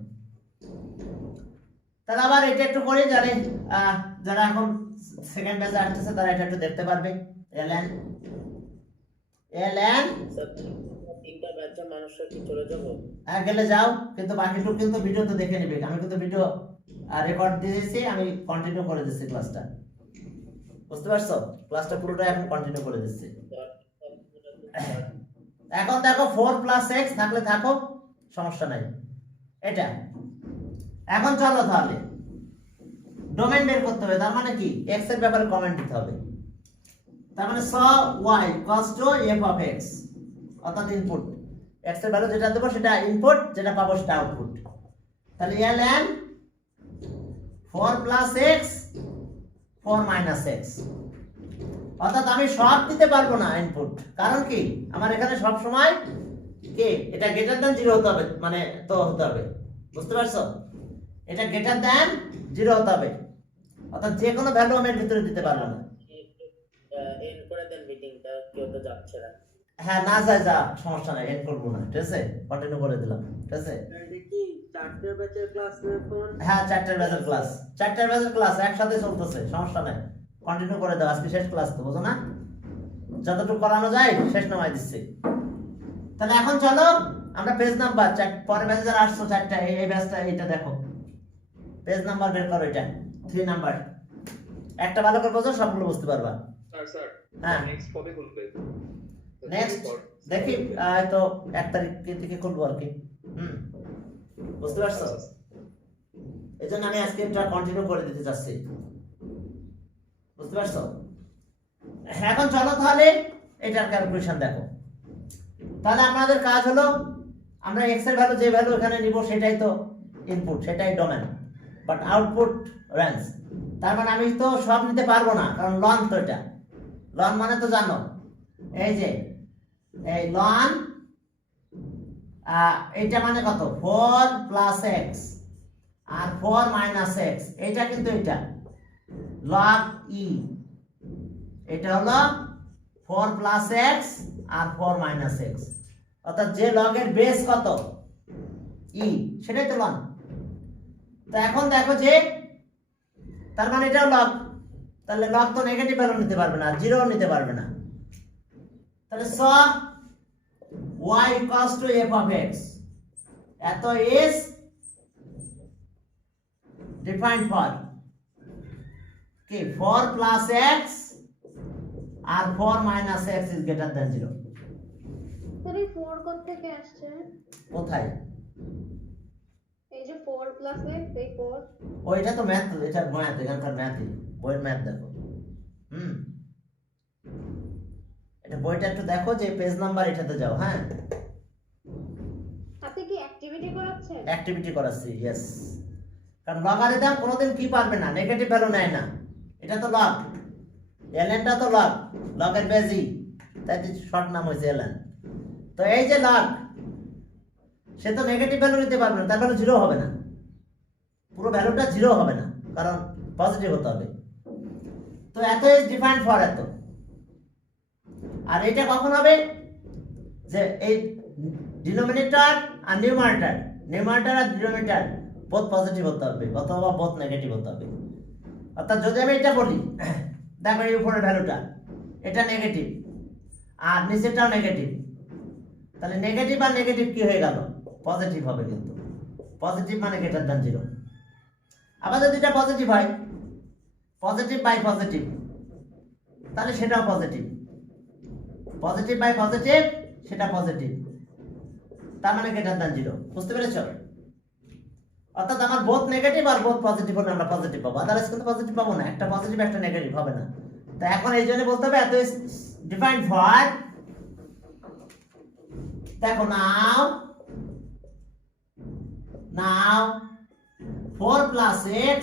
তাহলে আবার এটা একটু করি, যারা এখন সেকেন্ড ব্যাচে আসতেছে তারা এটা একটু দেখতে পারবে। এলএন স্যার 3টা ব্যাচের মানুষরা কি চলে যাব? হ্যাঁ, গেলে যাও, কিন্তু বাকিটুক কিন্তু ভিডিও তো দেখে নিবে। আমি কিন্তু ভিডিও রেকর্ড দিয়েছি, আমি কন্টিনিউ করে দিচ্ছি ক্লাসটা, বুঝতে পারছো? ক্লাসটা পুরোটা এখন কন্টিনিউ করে দিচ্ছি। এখন দেখো 4 + x থাকলে থাকো, সমস্যা নাই। এটা এখন চলো তাহলে ডোমেইন বের করতে হবে, তার মানে কি x এর ব্যাপারে কমেন্ট দিতে হবে। তার মানে স y f of x, অর্থাৎ ইনপুট x এর ভ্যালু যেটা দেবো সেটা ইনপুট, যেটা পাবো সেটা আউটপুট। তাহলে ln 4 + x 4 - x, অর্থাৎ আমি সব দিতে পারবো না ইনপুট, কারণ কি আমার এখানে সব সময় কি এটা গ্রেটার দ্যান 0 হতে হবে, মানে তো হতে হবে, বুঝতে পারছো? এটা গ্রেটার দ্যান 0 হতে হবে, অর্থাৎ যে কোনো ভ্যালু আমি এর ভিতরে দিতে পারবো না। এন্ড করে দেন মিটিংটা, কেউ তো যাচ্ছে না। হ্যাঁ, না যায় যা, সমস্যা নাই, এন্ড করবো না, ঠিক আছে? কন্টিনিউ করে দিলাম, ঠিক আছে? কি 4টে ব্যাচের ক্লাস এখন? হ্যাঁ, 4টা ব্যাচের ক্লাস, 4টা ব্যাচের ক্লাস একসাথে চলতেছে, সমস্যা নাই, কন্টিনিউ করে দাও। আজকে শেষ ক্লাস তো, বুঝো না? যতটুকু করানো যায় শেষ নামাই দিচ্ছি। তাহলে এখন চলো আমরা পেজ নাম্বার, পরের ব্যাচে যারা আসছো 4টা, এই ব্যাচটা এইটা দেখো, পেজ নাম্বার বের করো, এটা 3 নাম্বার। একটা ভালো করে বোঝো, সবগুলো বুঝতে পারবা। স্যার হ্যাঁ, নেক্সট কবে খুলবে? নেক্সট দেখি হয়তো 1 তারিখ থেকে খুলবো আর কি। বুঝতে পারছো? এই জন্য আমি আজকে এটা কন্টিনিউ করে দিতে চাচ্ছি, বুঝতে পারছো? এখন চলো তাহলে এটার ক্যালকুলেশন দেখো। তাহলে আমাদের কাজ হলো আমরা x এর ভ্যালু, যে ভ্যালু এখানে নিব সেটাই তো ইনপুট, সেটাই ডোমেন, বাট আউটপুট রেঞ্জ। তার মানে আমি তো সব নিতে পারবো না, কারণ লন তো এটা, লন মানে তো জানো, এই যে এই লন, এটা মানে কত 4 + x আর 4 - x, এটা কিন্তু এটা log e, এটা হলো 4 + x আর 4 - x, অর্থাৎ যে log এর বেস কত e, সেটাই তো লন। তো এখন দেখো যে তার মানে এটাও log, তাহলে log তো নেগেটিভ ভ্যালু নিতে পারবে না, জিরো নিতে পারবে না। তাহলে স y = f of x, এত is defined for কি 4 + x আর 4 - x is greater than 0। Sir এই 4 কোথা থেকে আসছে? কোথায়? এই যে 4 + x, এই 4 ওইটা তো ম্যাথ, এটা ম্যাথ, এখানকার ম্যাথই, বইয়ের ম্যাথ দেখো। এটা বইটা একটু দেখো, যে পেজ নাম্বার এটাতে যাও। হ্যাঁ, আপনি কি অ্যাক্টিভিটি করাচ্ছেন? অ্যাক্টিভিটি করাচ্ছি, ইয়েস। কারণ লগারিদম কোনোদিন কি পারবে না, নেগেটিভ ভ্যালু নেয় না, এটা তো লগ, এলএনটা তো লগ, লগের বেজি, তাই শর্ট নাম হয়েছে এলএন। তো এই যে লগ, সে তো নেগেটিভ ভ্যালু নিতে পারবে না, তার ভ্যালু 0 হবে না, পুরো ভ্যালুটা 0 হবে না, কারণ পজিটিভ হতে হবে। তো এত ইজ ডিফাইন্ড ফর এত। আর এটা কখন হবে, যে এই ডিনোমিনেটর আর নিউমারেটর আর ডিনোমিনেটর বোথ পজিটিভ হতে হবে অথবা বোথ নেগেটিভ হতে হবে। অর্থাৎ যদি আমি এটা বলি, দেখো এই উপরের ভ্যালুটা এটা নেগেটিভ আর নিচেরটাও নেগেটিভ, তাহলে নেগেটিভ আর নেগেটিভ কি হয়ে গেল, পজিটিভ হবে, কিন্তু পজিটিভ মানে গ্রেটার দ্যান 0। আবার যদি এটা পজিটিভ হয়, পজিটিভ বাই পজিটিভ, তাহলে সেটাও পজিটিভ, পজিটিভ বাই পজিটিভ, সেটা পজিটিভ, তার মানে গ্রেটার দ্যান 0। বুঝতে পেরেছ? অর্থাৎ আমার বোথ নেগেটিভ আর বোথ পজিটিভ হলে আমরা পজিটিভ পাবো, আদারওয়াইজ কিন্তু পজিটিভ পাবো না, একটা পজিটিভ একটা নেগেটিভ হবে না। তো এখন এই জন্য বলতে হবে এত ডিফাইন্ড ফর দেখো now 4 plus x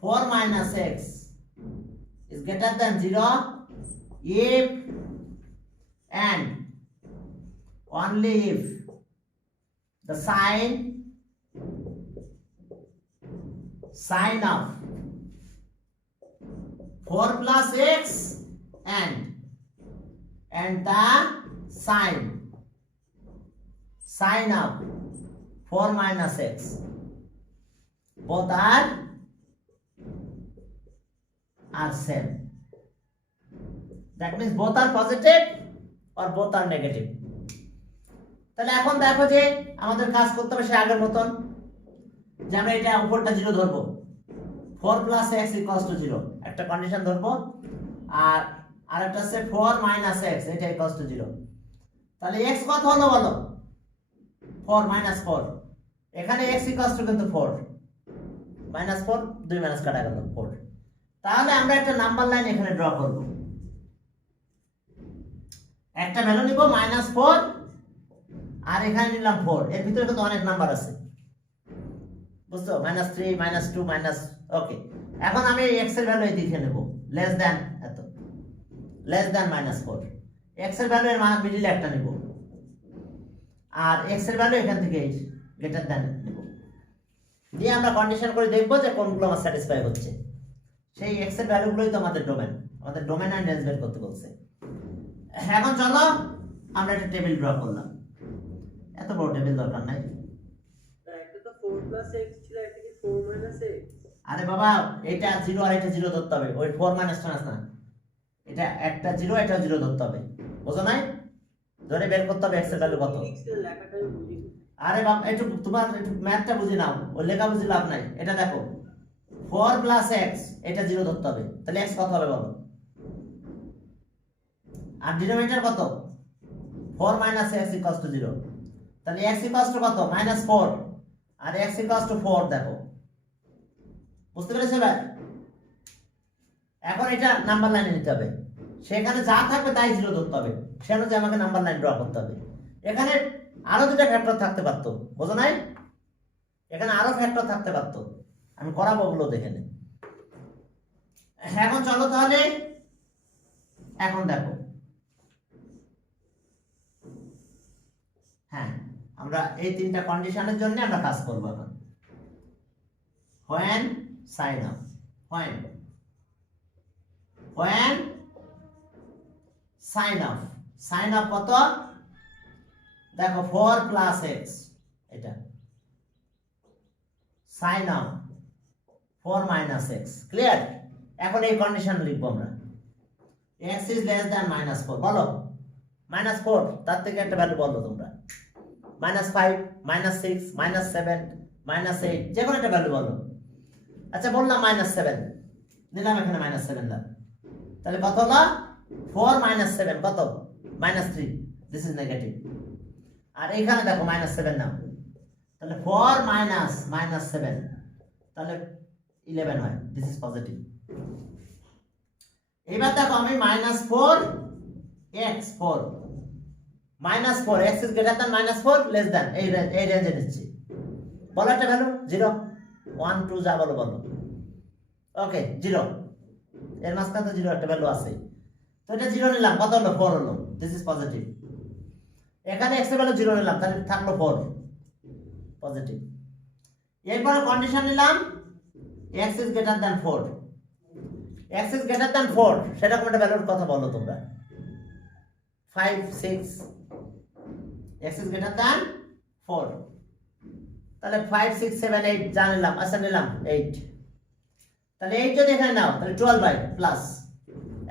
4 minus x is greater than 0 if and only if the sign of 4 plus x and the sign of 4 minus x both are same. That means both are positive or both are negative. তাহলে এখন দেখো যে আমাদের কাজ করতে হবে সে আগের মতন, যে আমরা এটা উপরটা 0 ধরবো, 4 plus x equals to 0 একটা কন্ডিশন ধরবো, আর আরেকটা আছে 4 minus x এটা equals to 0। তাহলে x কত হলো বলো? 4 minus 4, এখানে x equals to কিন্তু 4 minus 4 2 মাইনাস কাটা গেল 4। তাহলে আমরা একটা নাম্বার লাইন এখানে ড্র করব, একটা ভ্যালু নিব -4 আর এখানে নিলাম 4, এর ভিতরে কিন্তু অনেক নাম্বার আছে, বুঝছো? -3 -2 ওকে। এখন আমি x এর ভ্যালু এদিকে নেব, লেস দ্যান এত, লেস দ্যান -4, x এর ভ্যালু এর মিডলে একটা নিব, আর x এর ভ্যালু এখান থেকে গ্রেটার দ্যান নিব, দিয়ে আমরা কন্ডিশন করে দেখব যে কোনগুলো আমার স্যাটিসফাই হচ্ছে। সেই x এর ভ্যালুগুলোই তো আমাদের ডোমেন এন্ড রেঞ্জ বের করতে বলছে। এখন চলো আমরা একটা টেবিল ড্র করলাম, এত বড় টেবিল দরকার নাই। একটা তো 4 plus x ছিল, একটা কি 4 minus x? আরে বাবা এটা 0 আর এটা 0 ধরতে হবে, ওই 4 মাইনাস না, এটা একটা 0 এটা 0 ধরতে হবে, বুঝো নাই? ধরে বের করতে হবে x এর ভ্যালু কত। x এর লেখাটা আমি বুঝি না। আরে বাবা একটু তোমার একটু ম্যাথটা বুঝি নাও, ওই লেখা বুঝি লাভ নাই। এটা দেখো 4 plus x এটা 0 ধরতে হবে, তাহলে x কত হবে বলো? আর ডিনোমিনেটর কত? 4 minus x equals to 0, তাহলে x equals to কত? -4 আর x equals to 4। দেখো বুঝতে পেরেছো ভাই? এখন এটা নাম্বার লাইনে নিতে হবে, সেখানে যা থাকবে তাই 0 ধরতে হবে, সে অনুযায়ী আমাকে নাম্বার লাইন ড্র করতে হবে। এখানে আরো দুটো ফ্যাক্টর থাকতে পারতো, বুঝো নাই? এখানে আরো ফ্যাক্টর থাকতে পারতো, আমি করাবো ওগুলো দেখে নে। এখন চলো তাহলে এখন দেখো, হ্যাঁ আমরা এই তিনটা কন্ডিশনের জন্য আমরা কাজ করব এখন। when sign of when sign of কত? দেখো 4 plus x এটা, sin of 4 minus x, clear? এখন এই কন্ডিশন লিখবো আমরা, x is less than -4 বলো, -4 তার থেকে একটা ভ্যালু বলো তোমরা, -5 -6 -7 -8 যে কোনো একটা ভ্যালু বলো। আচ্ছা বললাম -7 নিলাম, এখানে -7 দাও, তাহলে কত হলো? 4 7 কত? -3, দিস ইজ নেগেটিভ। আর এখানে দেখো -7 নাও, তাহলে 4 -7 তাহলে 11 হয়, দিস ইজ পজিটিভ। এবার দেখো আমি -4 x 4 -4 x is greater than -4 less than এই রেঞ্জে নিচ্ছি, বলো একটা ভ্যালু 0 1 2 যা বলো বলো, ওকে 0, এর মাঝখানে তো 0 একটা ভ্যালু আছে, তো এটা 0 নিলাম, কত হলো? 4 হলো, দিস ইজ পজিটিভ। এখানে x এর ভ্যালু 0 নিলাম, তাহলে থাকলো 4 পজিটিভ। এরপরে কন্ডিশন নিলাম x is greater than 4, x is greater than 4 সেরকম একটা ভ্যালুর কথা বলো তোমরা, 5 6, x is greater than 4, তাহলে 5 6 7 8 যা নিলাম, আচ্ছা নিলাম 8, তাহলে 8 যদি এখানে নাও তাহলে 12 বাই প্লাস,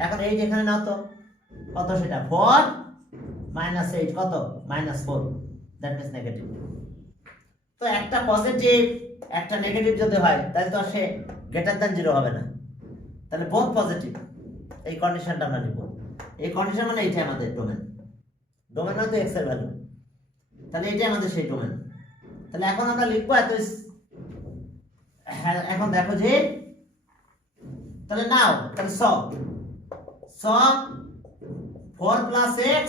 এখন 8 এখানে নাও তো কত? সেটা 4 -8 কত? -4, দ্যাট মিন্স নেগেটিভ। তো একটা পজিটিভ একটা নেগেটিভ যদি হয় তাহলে তো সে গ্রেটার দ্যান 0 হবে না, তাহলে বোথ পজিটিভ, এই কন্ডিশনটা আমরা নিব। এই কন্ডিশন মানে এইটা আমাদের ডোমেন, ডোমেন মানে তো x এর ভ্যালু, তাহলে এইটাই আমাদের সেই ডোমেন। তাহলে এখন আমরা লিখবো এত, এখন দেখো যে তাহলে নাও, তাহলে স 4 plus x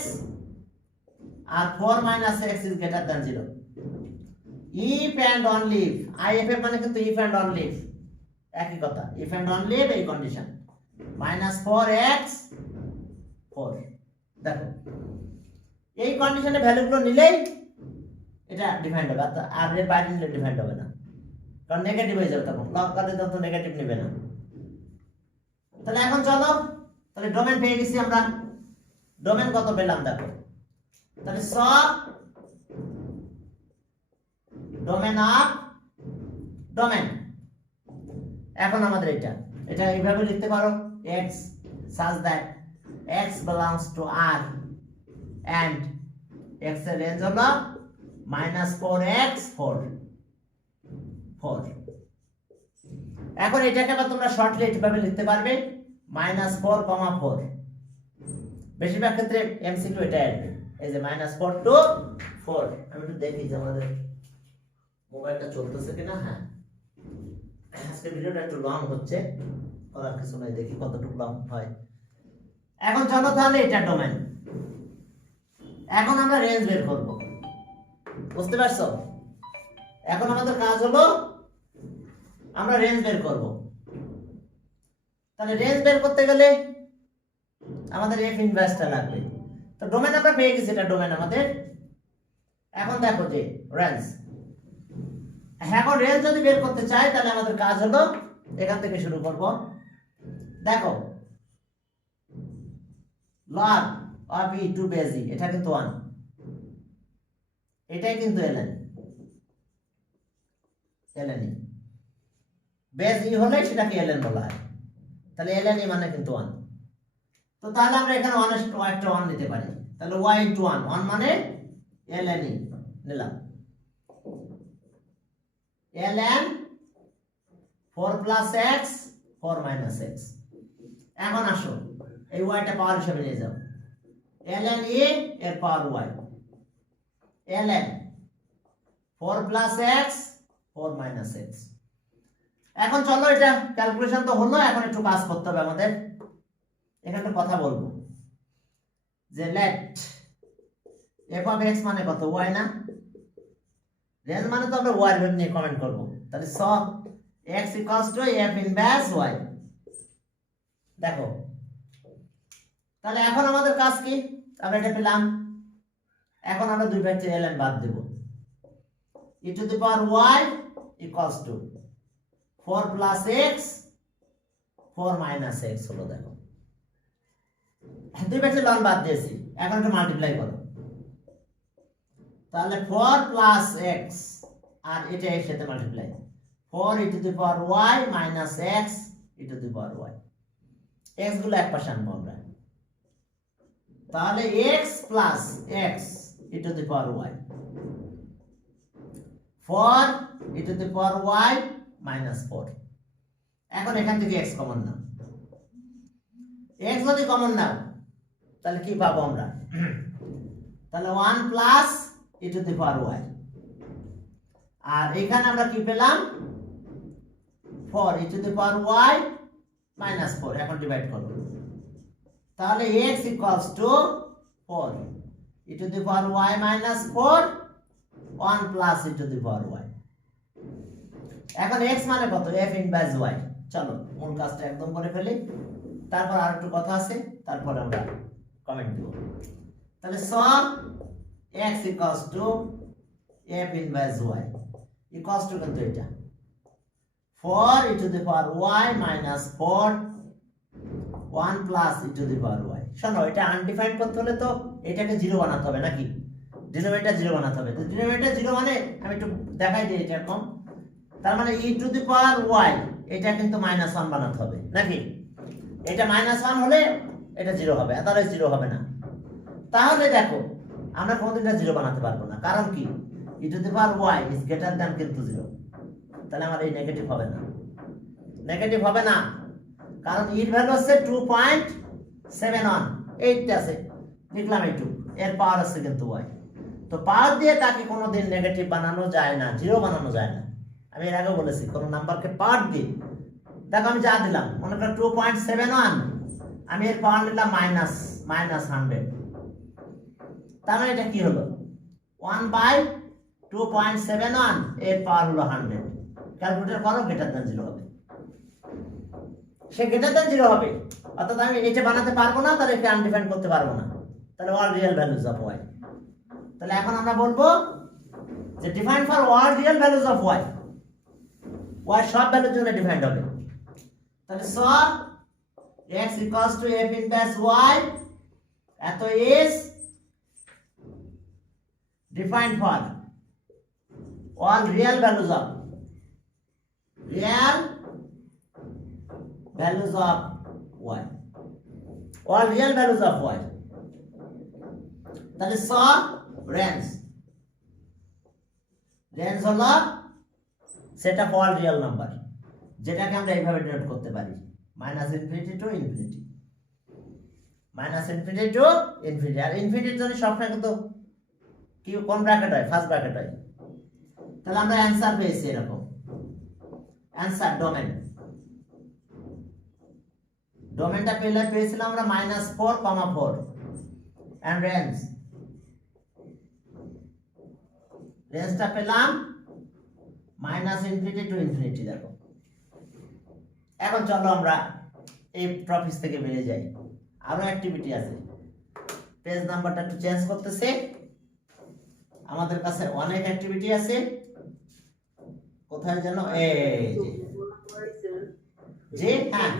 আর 4 minus x is greater than 0. If and only if, IFF মানে কিন্তু if and only if একই কথা, if and only if এই কন্ডিশন minus 4x 4, দেখো এই কন্ডিশনে ভ্যালুগুলো নিলেই এটা ডিফাইন্ড হবে, আর এর বাইরে নিলে ডিফাইন্ড হবে না, কারণ নেগেটিভ হয়ে যাবে, তখন লগ করলে তো নেগেটিভ নেবে না। তাহলে এখন চলো, তাহলে ডোমেন পেয়ে গেছি আমরা। ডোমেন কত পেলাম দেখো, তাহলে সব ডোমেন অফ ডোমেন। এখন আমাদের এটা এইভাবে লিখতে পারো, x such that x belongs to R and x এর রেঞ্জ হলো -4x 4। এখন এটাকে আবার তোমরা শর্টলি এইভাবে লিখতে পারবে -4, 4। বেশিরভাগ ক্ষেত্রে এমসিকিউ এটা আসবে, এই যে -4 to 4। আমি একটু দেখি যে আমাদের মোবাইলটা চলতেছে কিনা। হ্যাঁ, আজকে ভিডিওটা একটু লং হচ্ছে, করার কিছু নাই, দেখি কতটুকু লং হয়। এখন চলো তাহলে এটা ডোমেন। এখন আমরা রেঞ্জ বের করব, বুঝতে পারছো? এখন আমাদের কাজ হলো আমরা রেঞ্জ বের করব। তাহলে রেঞ্জ বের করতে গেলে আমাদের এফ ইনভার্সটা লাগবে। তো ডোমেন আমরা পেয়ে গেছি, এটা ডোমেন আমাদের। এখন দেখো যে রেঞ্জ, এখন রেঞ্জ যদি বের করতে চাই তাহলে আমাদের কাজ হলো এখান থেকে শুরু করব। দেখো log of e to base e, এটা কিন্তু 1, এটাই কিন্তু ln e, বেস e হলে সেটাকে ln বলা হয়, তাহলে ln e মানে কিন্তু 1। তো তাহলে আমরা এখানে 1 নিতে পারি, তাহলে y into 1 মানে ln e নিলাম, ln 4 plus x 4 minus x। এখন আসো এই yটা পাওয়ার হিসেবে নিয়ে যাও, ln e এর পাওয়ার y, ln 4 plus x 4 minus x। এখন চলো এটা ক্যালকুলেশন তো হলো, এখন একটু কাজ করতে হবে আমাদের। এখানে একটা কথা বলবো যে লেট f of x মানে কত, y না? রেঞ্জ মানে তো আমরা y এর ভ্যালু নিয়ে কমেন্ট করব, তাহলে স x equals to f inverse y। দেখো তাহলে এখন আমাদের কাজ কি, আমরা এটা পেলাম। এখন আমরা দুই ভাগ থেকে ln বাদ দেব, e to the power y equals to 4 plus x 4 minus x হলো। দেখো দুই ভাগ থেকে ln বাদ দিয়েছি, এখন এটা মাল্টিপ্লাই করো, তাহলে 4 plus x আর এটা এর সাথে multiply, 4 e to the power y minus x e to the power y। x গুলো এক পাশে আনবো আমরা, তাহলে x plus x e to the power y, 4 e to the power y minus 4। এখন এখান থেকে x কমন নাও, x যদি কমন নাও তাহলে কি পাবো আমরা, তাহলে 1 plus e to the power y, আর এখানে আমরা কি পেলাম 4 e to the power y minus 4। এখন ডিভাইড করো, তাহলে x equals to 4 e to the power y minus 4 1 plus e to the power y। এখন x মানে কত, f inverse y। চলো মূল কাজটা একদম করে ফেলি, তারপর আর একটু কথা আছে, তারপর আমরা কমেন্ট দেব। তাহলে সব x equals to f inverse y equals to কিন্তু এটা 4 e to the power y minus 4 1 plus e to the power y। শোনো এটা আনডিফাইন্ড করতে হলে তো এটাকে 0 বানাতে হবে নাকি, ডিনোমিনেটর 0 বানাতে হবে। তো ডিনোমিনেটর 0 মানে আমি একটু দেখাই দিই এটা এরকম, তার মানে e to the power y এটা কিন্তু -1 বানাতে হবে নাকি, এটা -1 হলে এটা 0 হবে, আদারওয়াইজ 0 হবে না। তাহলে দেখো আমরা কোনদিন এটা 0 বানাতে পারবো না, কারণ কি e to the power y is greater than কিন্তু 0, তাহলে আমার এই নেগেটিভ হবে না, নেগেটিভ হবে না, কারণ এর ভ্যালু হচ্ছে 2.71, এইটা আছে লিখলাম এইটু, এর পাওয়ার আছে কিন্তু y। তো পাওয়ার দিয়ে তাকে কোনোদিন নেগেটিভ বানানো যায় না, 0 বানানো যায় না। আমি এর আগে বলেছি কোন নাম্বারকে পাওয়ার দিয়ে, দেখো আমি যা দিলাম মনে করো 2.71, আমি এর পাওয়ার নিলাম -100, তার মানে এটা কি হলো 1/2.71 এর পাওয়ার হলো 100 ক্যালকুলেটর করো গ্রেটার দ্যান 0 হবে সে গ্রেটার দ্যান 0 হবে অর্থাৎ আমি এটা বানাতে পারবো না তাহলে এটা আনডিফাইন্ড করতে পারবো না তাহলে all real values of y তাহলে এখন আমরা বলবো যে define for all real values of y y সব ভ্যালুর জন্য ডিফাইন্ড হবে তাহলে so x equals to f inverse y এত is defined for all real values of y all real values of y that is so range হলো set of all real number যেটাকে আমরা এইভাবে ডিনোট করতে পারি -infinity to infinity -infinity to infinity আর ইনফিনিটির জন্য সবসময় কিন্তু কি কোন ব্র্যাকেট হয় ফার্স্ট ব্র্যাকেট হয় তাহলে আমরা অ্যানসার পেয়েছি এরকম অ্যানসার ডোমেনটা পেয়েছিলাম আমরা -4,4 এন্ড রেঞ্জটা পেলাম -infinity to infinity দেখো এখন চলো আমরা এই টপিক থেকে বেরিয়ে যাই আরো অ্যাক্টিভিটি আছে পেজ নাম্বারটা একটু চেঞ্জ করতেছে আমাদের কাছে অনেক অ্যাক্টিভিটি আছে কোথায় যেন এই যে হ্যাঁ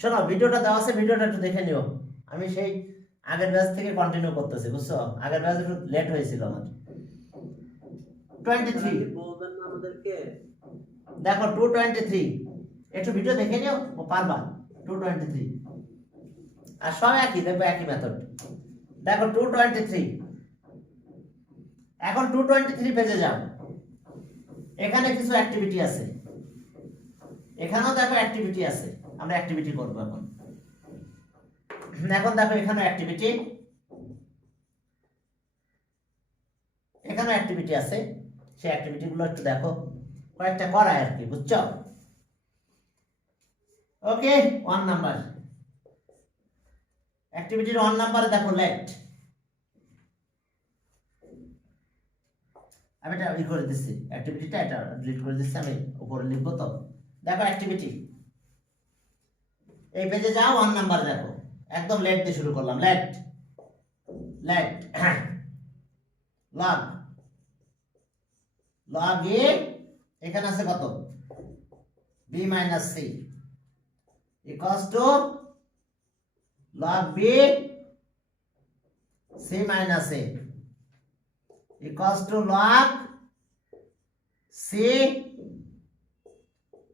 শোনো ভিডিওটা দেওয়া আছে ভিডিওটা একটু দেখে নিও আমি সেই আগের ব্যাচ থেকে কন্টিনিউ করতেছি বুঝছো আগের ব্যাচ একটু লেট হয়েছিল আমার 23 বলবেন না আমাদেরকে দেখো 223 একটু ভিডিও দেখে নিও ও পারবা 223 আর সব একই দেখবে একই মেথড দেখো 223 এখন 223 পেজে যাও এখানে কিছু অ্যাক্টিভিটি আছে এখানেও দেখো অ্যাক্টিভিটি আছে আমরা অ্যাক্টিভিটি করব এখন দেখো এখানে অ্যাক্টিভিটি এখানে অ্যাক্টিভিটি আছে সেই অ্যাক্টিভিটি গুলো একটু দেখো কয়েকটা করায় আর কি বুঝছো ওকে 1 নাম্বার অ্যাক্টিভিটির 1 নাম্বারে দেখো লেট আমি এটা ই করে দিচ্ছি অ্যাক্টিভিটিটা এটা ডিলিট করে দিচ্ছি আমি উপরে লিখব তো দেখো অ্যাক্টিভিটি এই পেজে যাও 1 নাম্বার দেখো একদম লেট দিয়ে শুরু করলাম লেট log a এখানে আছে কত b - c equals to log b c - a equals to log c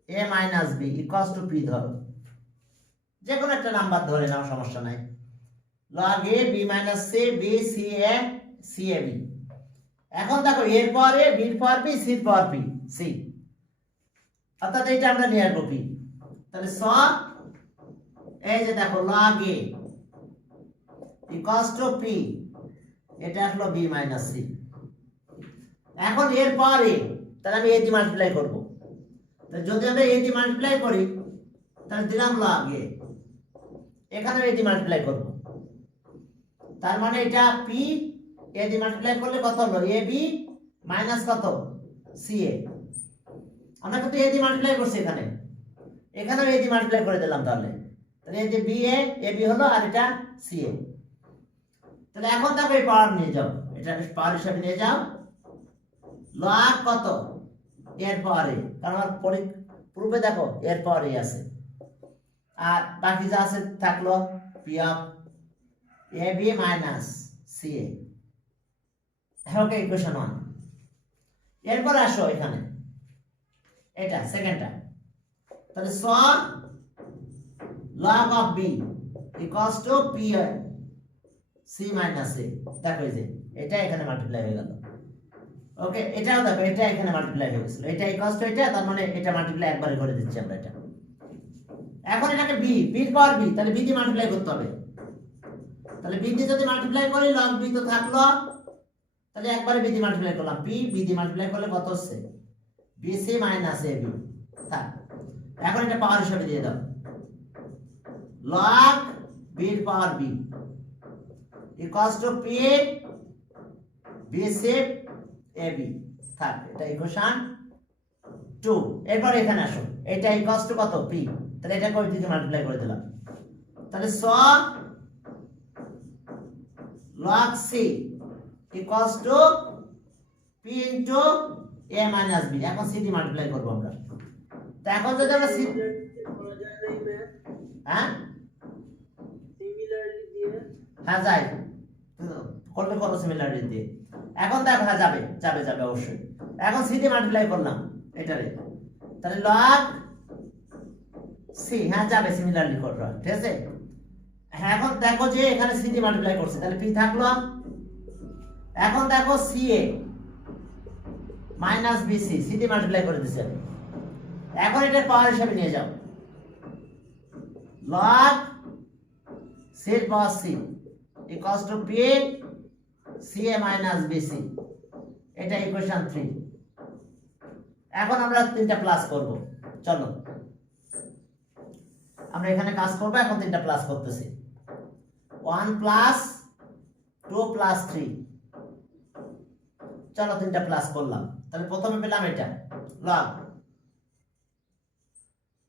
a minus b equals to p ধরো যে কোনো একটা নাম্বার ধরে নাও সমস্যা নাই log a b minus c b c a c a b এখন দেখো এর পরে b এর পর b c এর পর p c অর্থাৎ এইটা আমরা নিয়ে আসবো p তাহলে স এই যে দেখো log a equals to p এটা আসলো b minus c এখন এর পরে তাহলে আমি a দিয়ে মাল্টিপ্লাই করব তাহলে যদি আমরা a দিয়ে মাল্টিপ্লাই করি তাহলে দিলাম log a এখানে a দিয়ে মাল্টিপ্লাই করব তার মানে এটা p a দিয়ে মাল্টিপ্লাই করলে কত হলো ab মাইনাস কত ca আমরা কিন্তু a দিয়ে মাল্টিপ্লাই করছি এখানে এখানেও a দিয়ে মাল্টিপ্লাই করে দিলাম তাহলে এই যে ba ab হলো আর এটা ca তাহলে এখন দেখো এই পাওয়ার নিয়ে যাও এটা পাওয়ার হিসাবে নিয়ে যাও log কত এর পরে কারণ আমার পূর্বে দেখো এর পরে আছে আর বাকি যা আছে থাকলো p of ab minus ca okay equation 1 এরপর আসো এখানে এটা সেকেন্ডটা তাহলে so log of b equals to p c minus a দেখো এই যে এটা এখানে মাল্টিপ্লাই হয়ে গেল ওকে এটাও দেখো এটা এখানে মাল্টিপ্লাই হয়ে গেছিল এটা ইকুয়ালস টু এটা তার মানে এটা মাল্টিপ্লাই একবারে করে দিচ্ছি আমরা এটা এখন এটাকে b এর পর b তাহলে b দিয়ে মাল্টিপ্লাই করতে হবে তাহলে b দিয়ে যদি মাল্টিপ্লাই করি log b তো থাকলো তাহলে একবারে b দিয়ে মাল্টিপ্লাই করলাম b দিয়ে মাল্টিপ্লাই করলে কত হচ্ছে bc minus ab থাক এখন এটা পাওয়ার হিসাবে দিয়ে দাও log b এর power b equals to p b shift a b থাক, এটা ইকুয়েশন 2। এরপর এখানে আসো, এটা ইকুয়ালস টু কত পি, তাহলে এটা কোই দিকে মাল্টিপ্লাই করে দিলাম, তাহলে so log c equals to p into a minus b. এখন সি দিয়ে মাল্টিপ্লাই করব আমরা। তো এখন যদি আমরা সি, হ্যাঁ হ্যাঁ যাই করলে করো সিমিলারিটি দিয়ে। এখন দেখো হ্যাঁ যাবে যাবে যাবে অবশ্যই। এখন সি দিয়ে মাল্টিপ্লাই করলাম এটারে, তাহলে log সি, হ্যাঁ যাবে সিমিলারিটি করো, ঠিক আছে। হ্যাঁ এখন দেখো যে এখানে সি দিয়ে মাল্টিপ্লাই করছে, তাহলে পি থাকলো। এখন দেখো C a minus b C, C দিয়ে মাল্টিপ্লাই করে দিছে। এখন এটার পাওয়ার হিসাবে নিয়ে যাও, log সি এর power c equals to p c a minus b c, এটা ইকুয়েশন 3। এখন আমরা তিনটা প্লাস করব, চলো আমরা এখানে কাজ করব। এখন তিনটা প্লাস করতেছি, 1 প্লাস 2 প্লাস 3, চলো তিনটা প্লাস করলাম। তাহলে প্রথমে পেলাম এটা log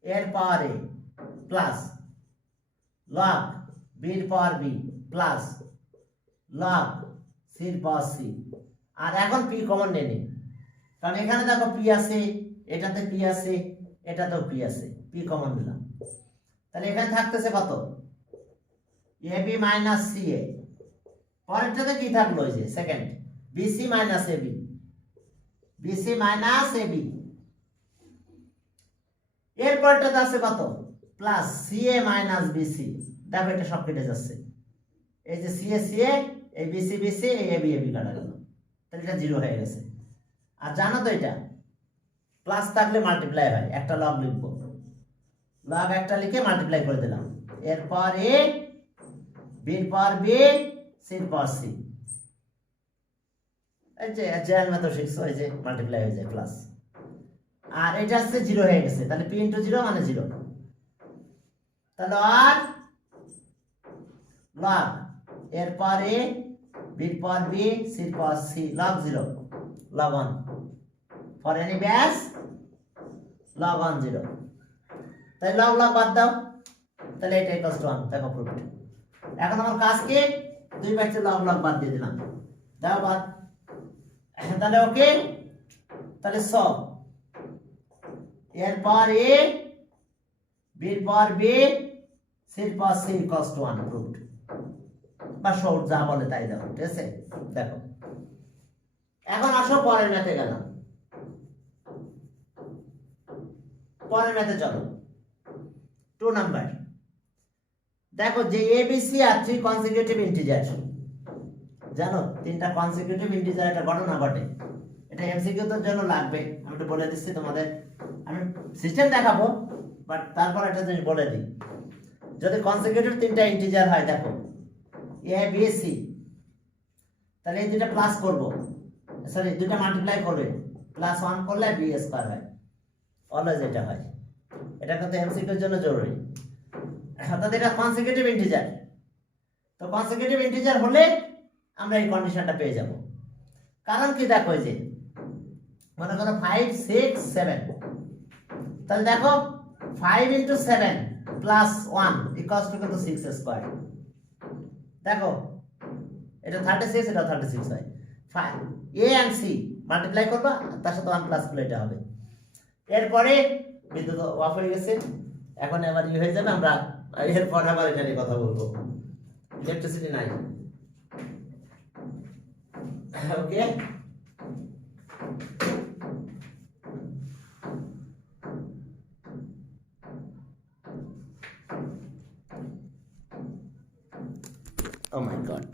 এর পাওয়ার এ প্লাস log বি এর power B plus log c এর পাওয়ার সি। আর এখন পি কমন নিয়ে নিই, কারণ এখানে দেখো পি আছে, এটাতে পি আছে, এটাতেও পি আছে, পি কমন নিলাম। তাহলে এখানে থাকতেছে কত এ বি মাইনাস সি এ, পরেরটাতে কি থাকলো ওই যে second BC minus A B, BC minus A B. এরপরটাতে আছে কত plus C a minus BC, দেখো এটা সব কেটে যাচ্ছে, এই যে সি এ এই বিসি বিসি এই এ বি কাটা গেল, তাহলে এটা জিরো হয়ে গেছে। আর জানো তো এটা প্লাস থাকলে মাল্টিপ্লাই হয়, একটা লগ লিখবো, লগ একটা লিখে মাল্টিপ্লাই করে দিলাম, এরপর এ বির পর বি সির পর সি, এই যে জেল মেথড শিখছো, এই যে মাল্টিপ্লাই হয়ে যায় প্লাস। আর এটা হচ্ছে জিরো হয়ে গেছে, তাহলে পি ইনটু জিরো মানে জিরো, তাহলে আর লগ এরপর এ বির পর বি সির পর C, log 0 log 1 for any base log 1 0, তাই log log বাদ দাও, তাহলে এটা ইকুয়ালস টু 1, দেখো প্রুফ। এখন আমার কাজ কি, দুই পাশে log log বাদ দিয়ে দিলাম, দাও বাদ, তাহলে ওকে। তাহলে সব এরপর এ বির পর বি সির পর সি ইকুয়ালস টু 1 প্রুফ, বা শর্ট যা বলে তাই দাও, ঠিক আছে। দেখো এখন আসো পরের ম্যাথে গেলাম, পরের ম্যাথে চলো 2 নাম্বার। দেখো যে এবিসি আর 3 কনসিকিউটিভ ইন্টিজার, জানো তিনটা কনসিকিউটিভ ইন্টিজার একটা ঘটনা ঘটে, এটা এমসিকিউ এর জন্য লাগবে, আমি একটু বলে দিচ্ছি তোমাদের, আমি সিস্টেম দেখাবো বাট তারপর একটা জিনিস বলে দিই। যদি কনসিকিউটিভ তিনটা ইন্টিজার হয়, দেখো এ বি সি, তাহলে এই দুটো প্লাস করব, সরি দুটো মাল্টিপ্লাই করবে, প্লাস 1 করলে বি স্কয়ার হয়, অলওয়েজ এটা হয়, এটা কিন্তু এমসিকিউ এর জন্য জরুরি। অর্থাৎ এটা কনসিকিউটিভ ইন্টিজার, তো কনসিকিউটিভ ইন্টিজার হলে আমরা এই কন্ডিশনটা পেয়ে যাব। কারণ কি দেখো, এই যে মনে করো 5 6 7, তাহলে দেখো 5 ইনটু 7 প্লাস 1 ইকুয়ালস টু কিন্তু 6 স্কয়ার, দেখো এটা 36, এটা 36 হয়। এ এন্ড সি মাল্টিপ্লাই করবা, তার সাথে 1 প্লাস করলে এটা হবে। এরপরে বিদ্যুৎ অফ হয়ে গেছে, এখন আবার ই হয়ে যাবে, আমরা এরপর আবার এটা নিয়ে কথা বলবো, ইলেকট্রিসিটি নাই, ওকে। Oh my God.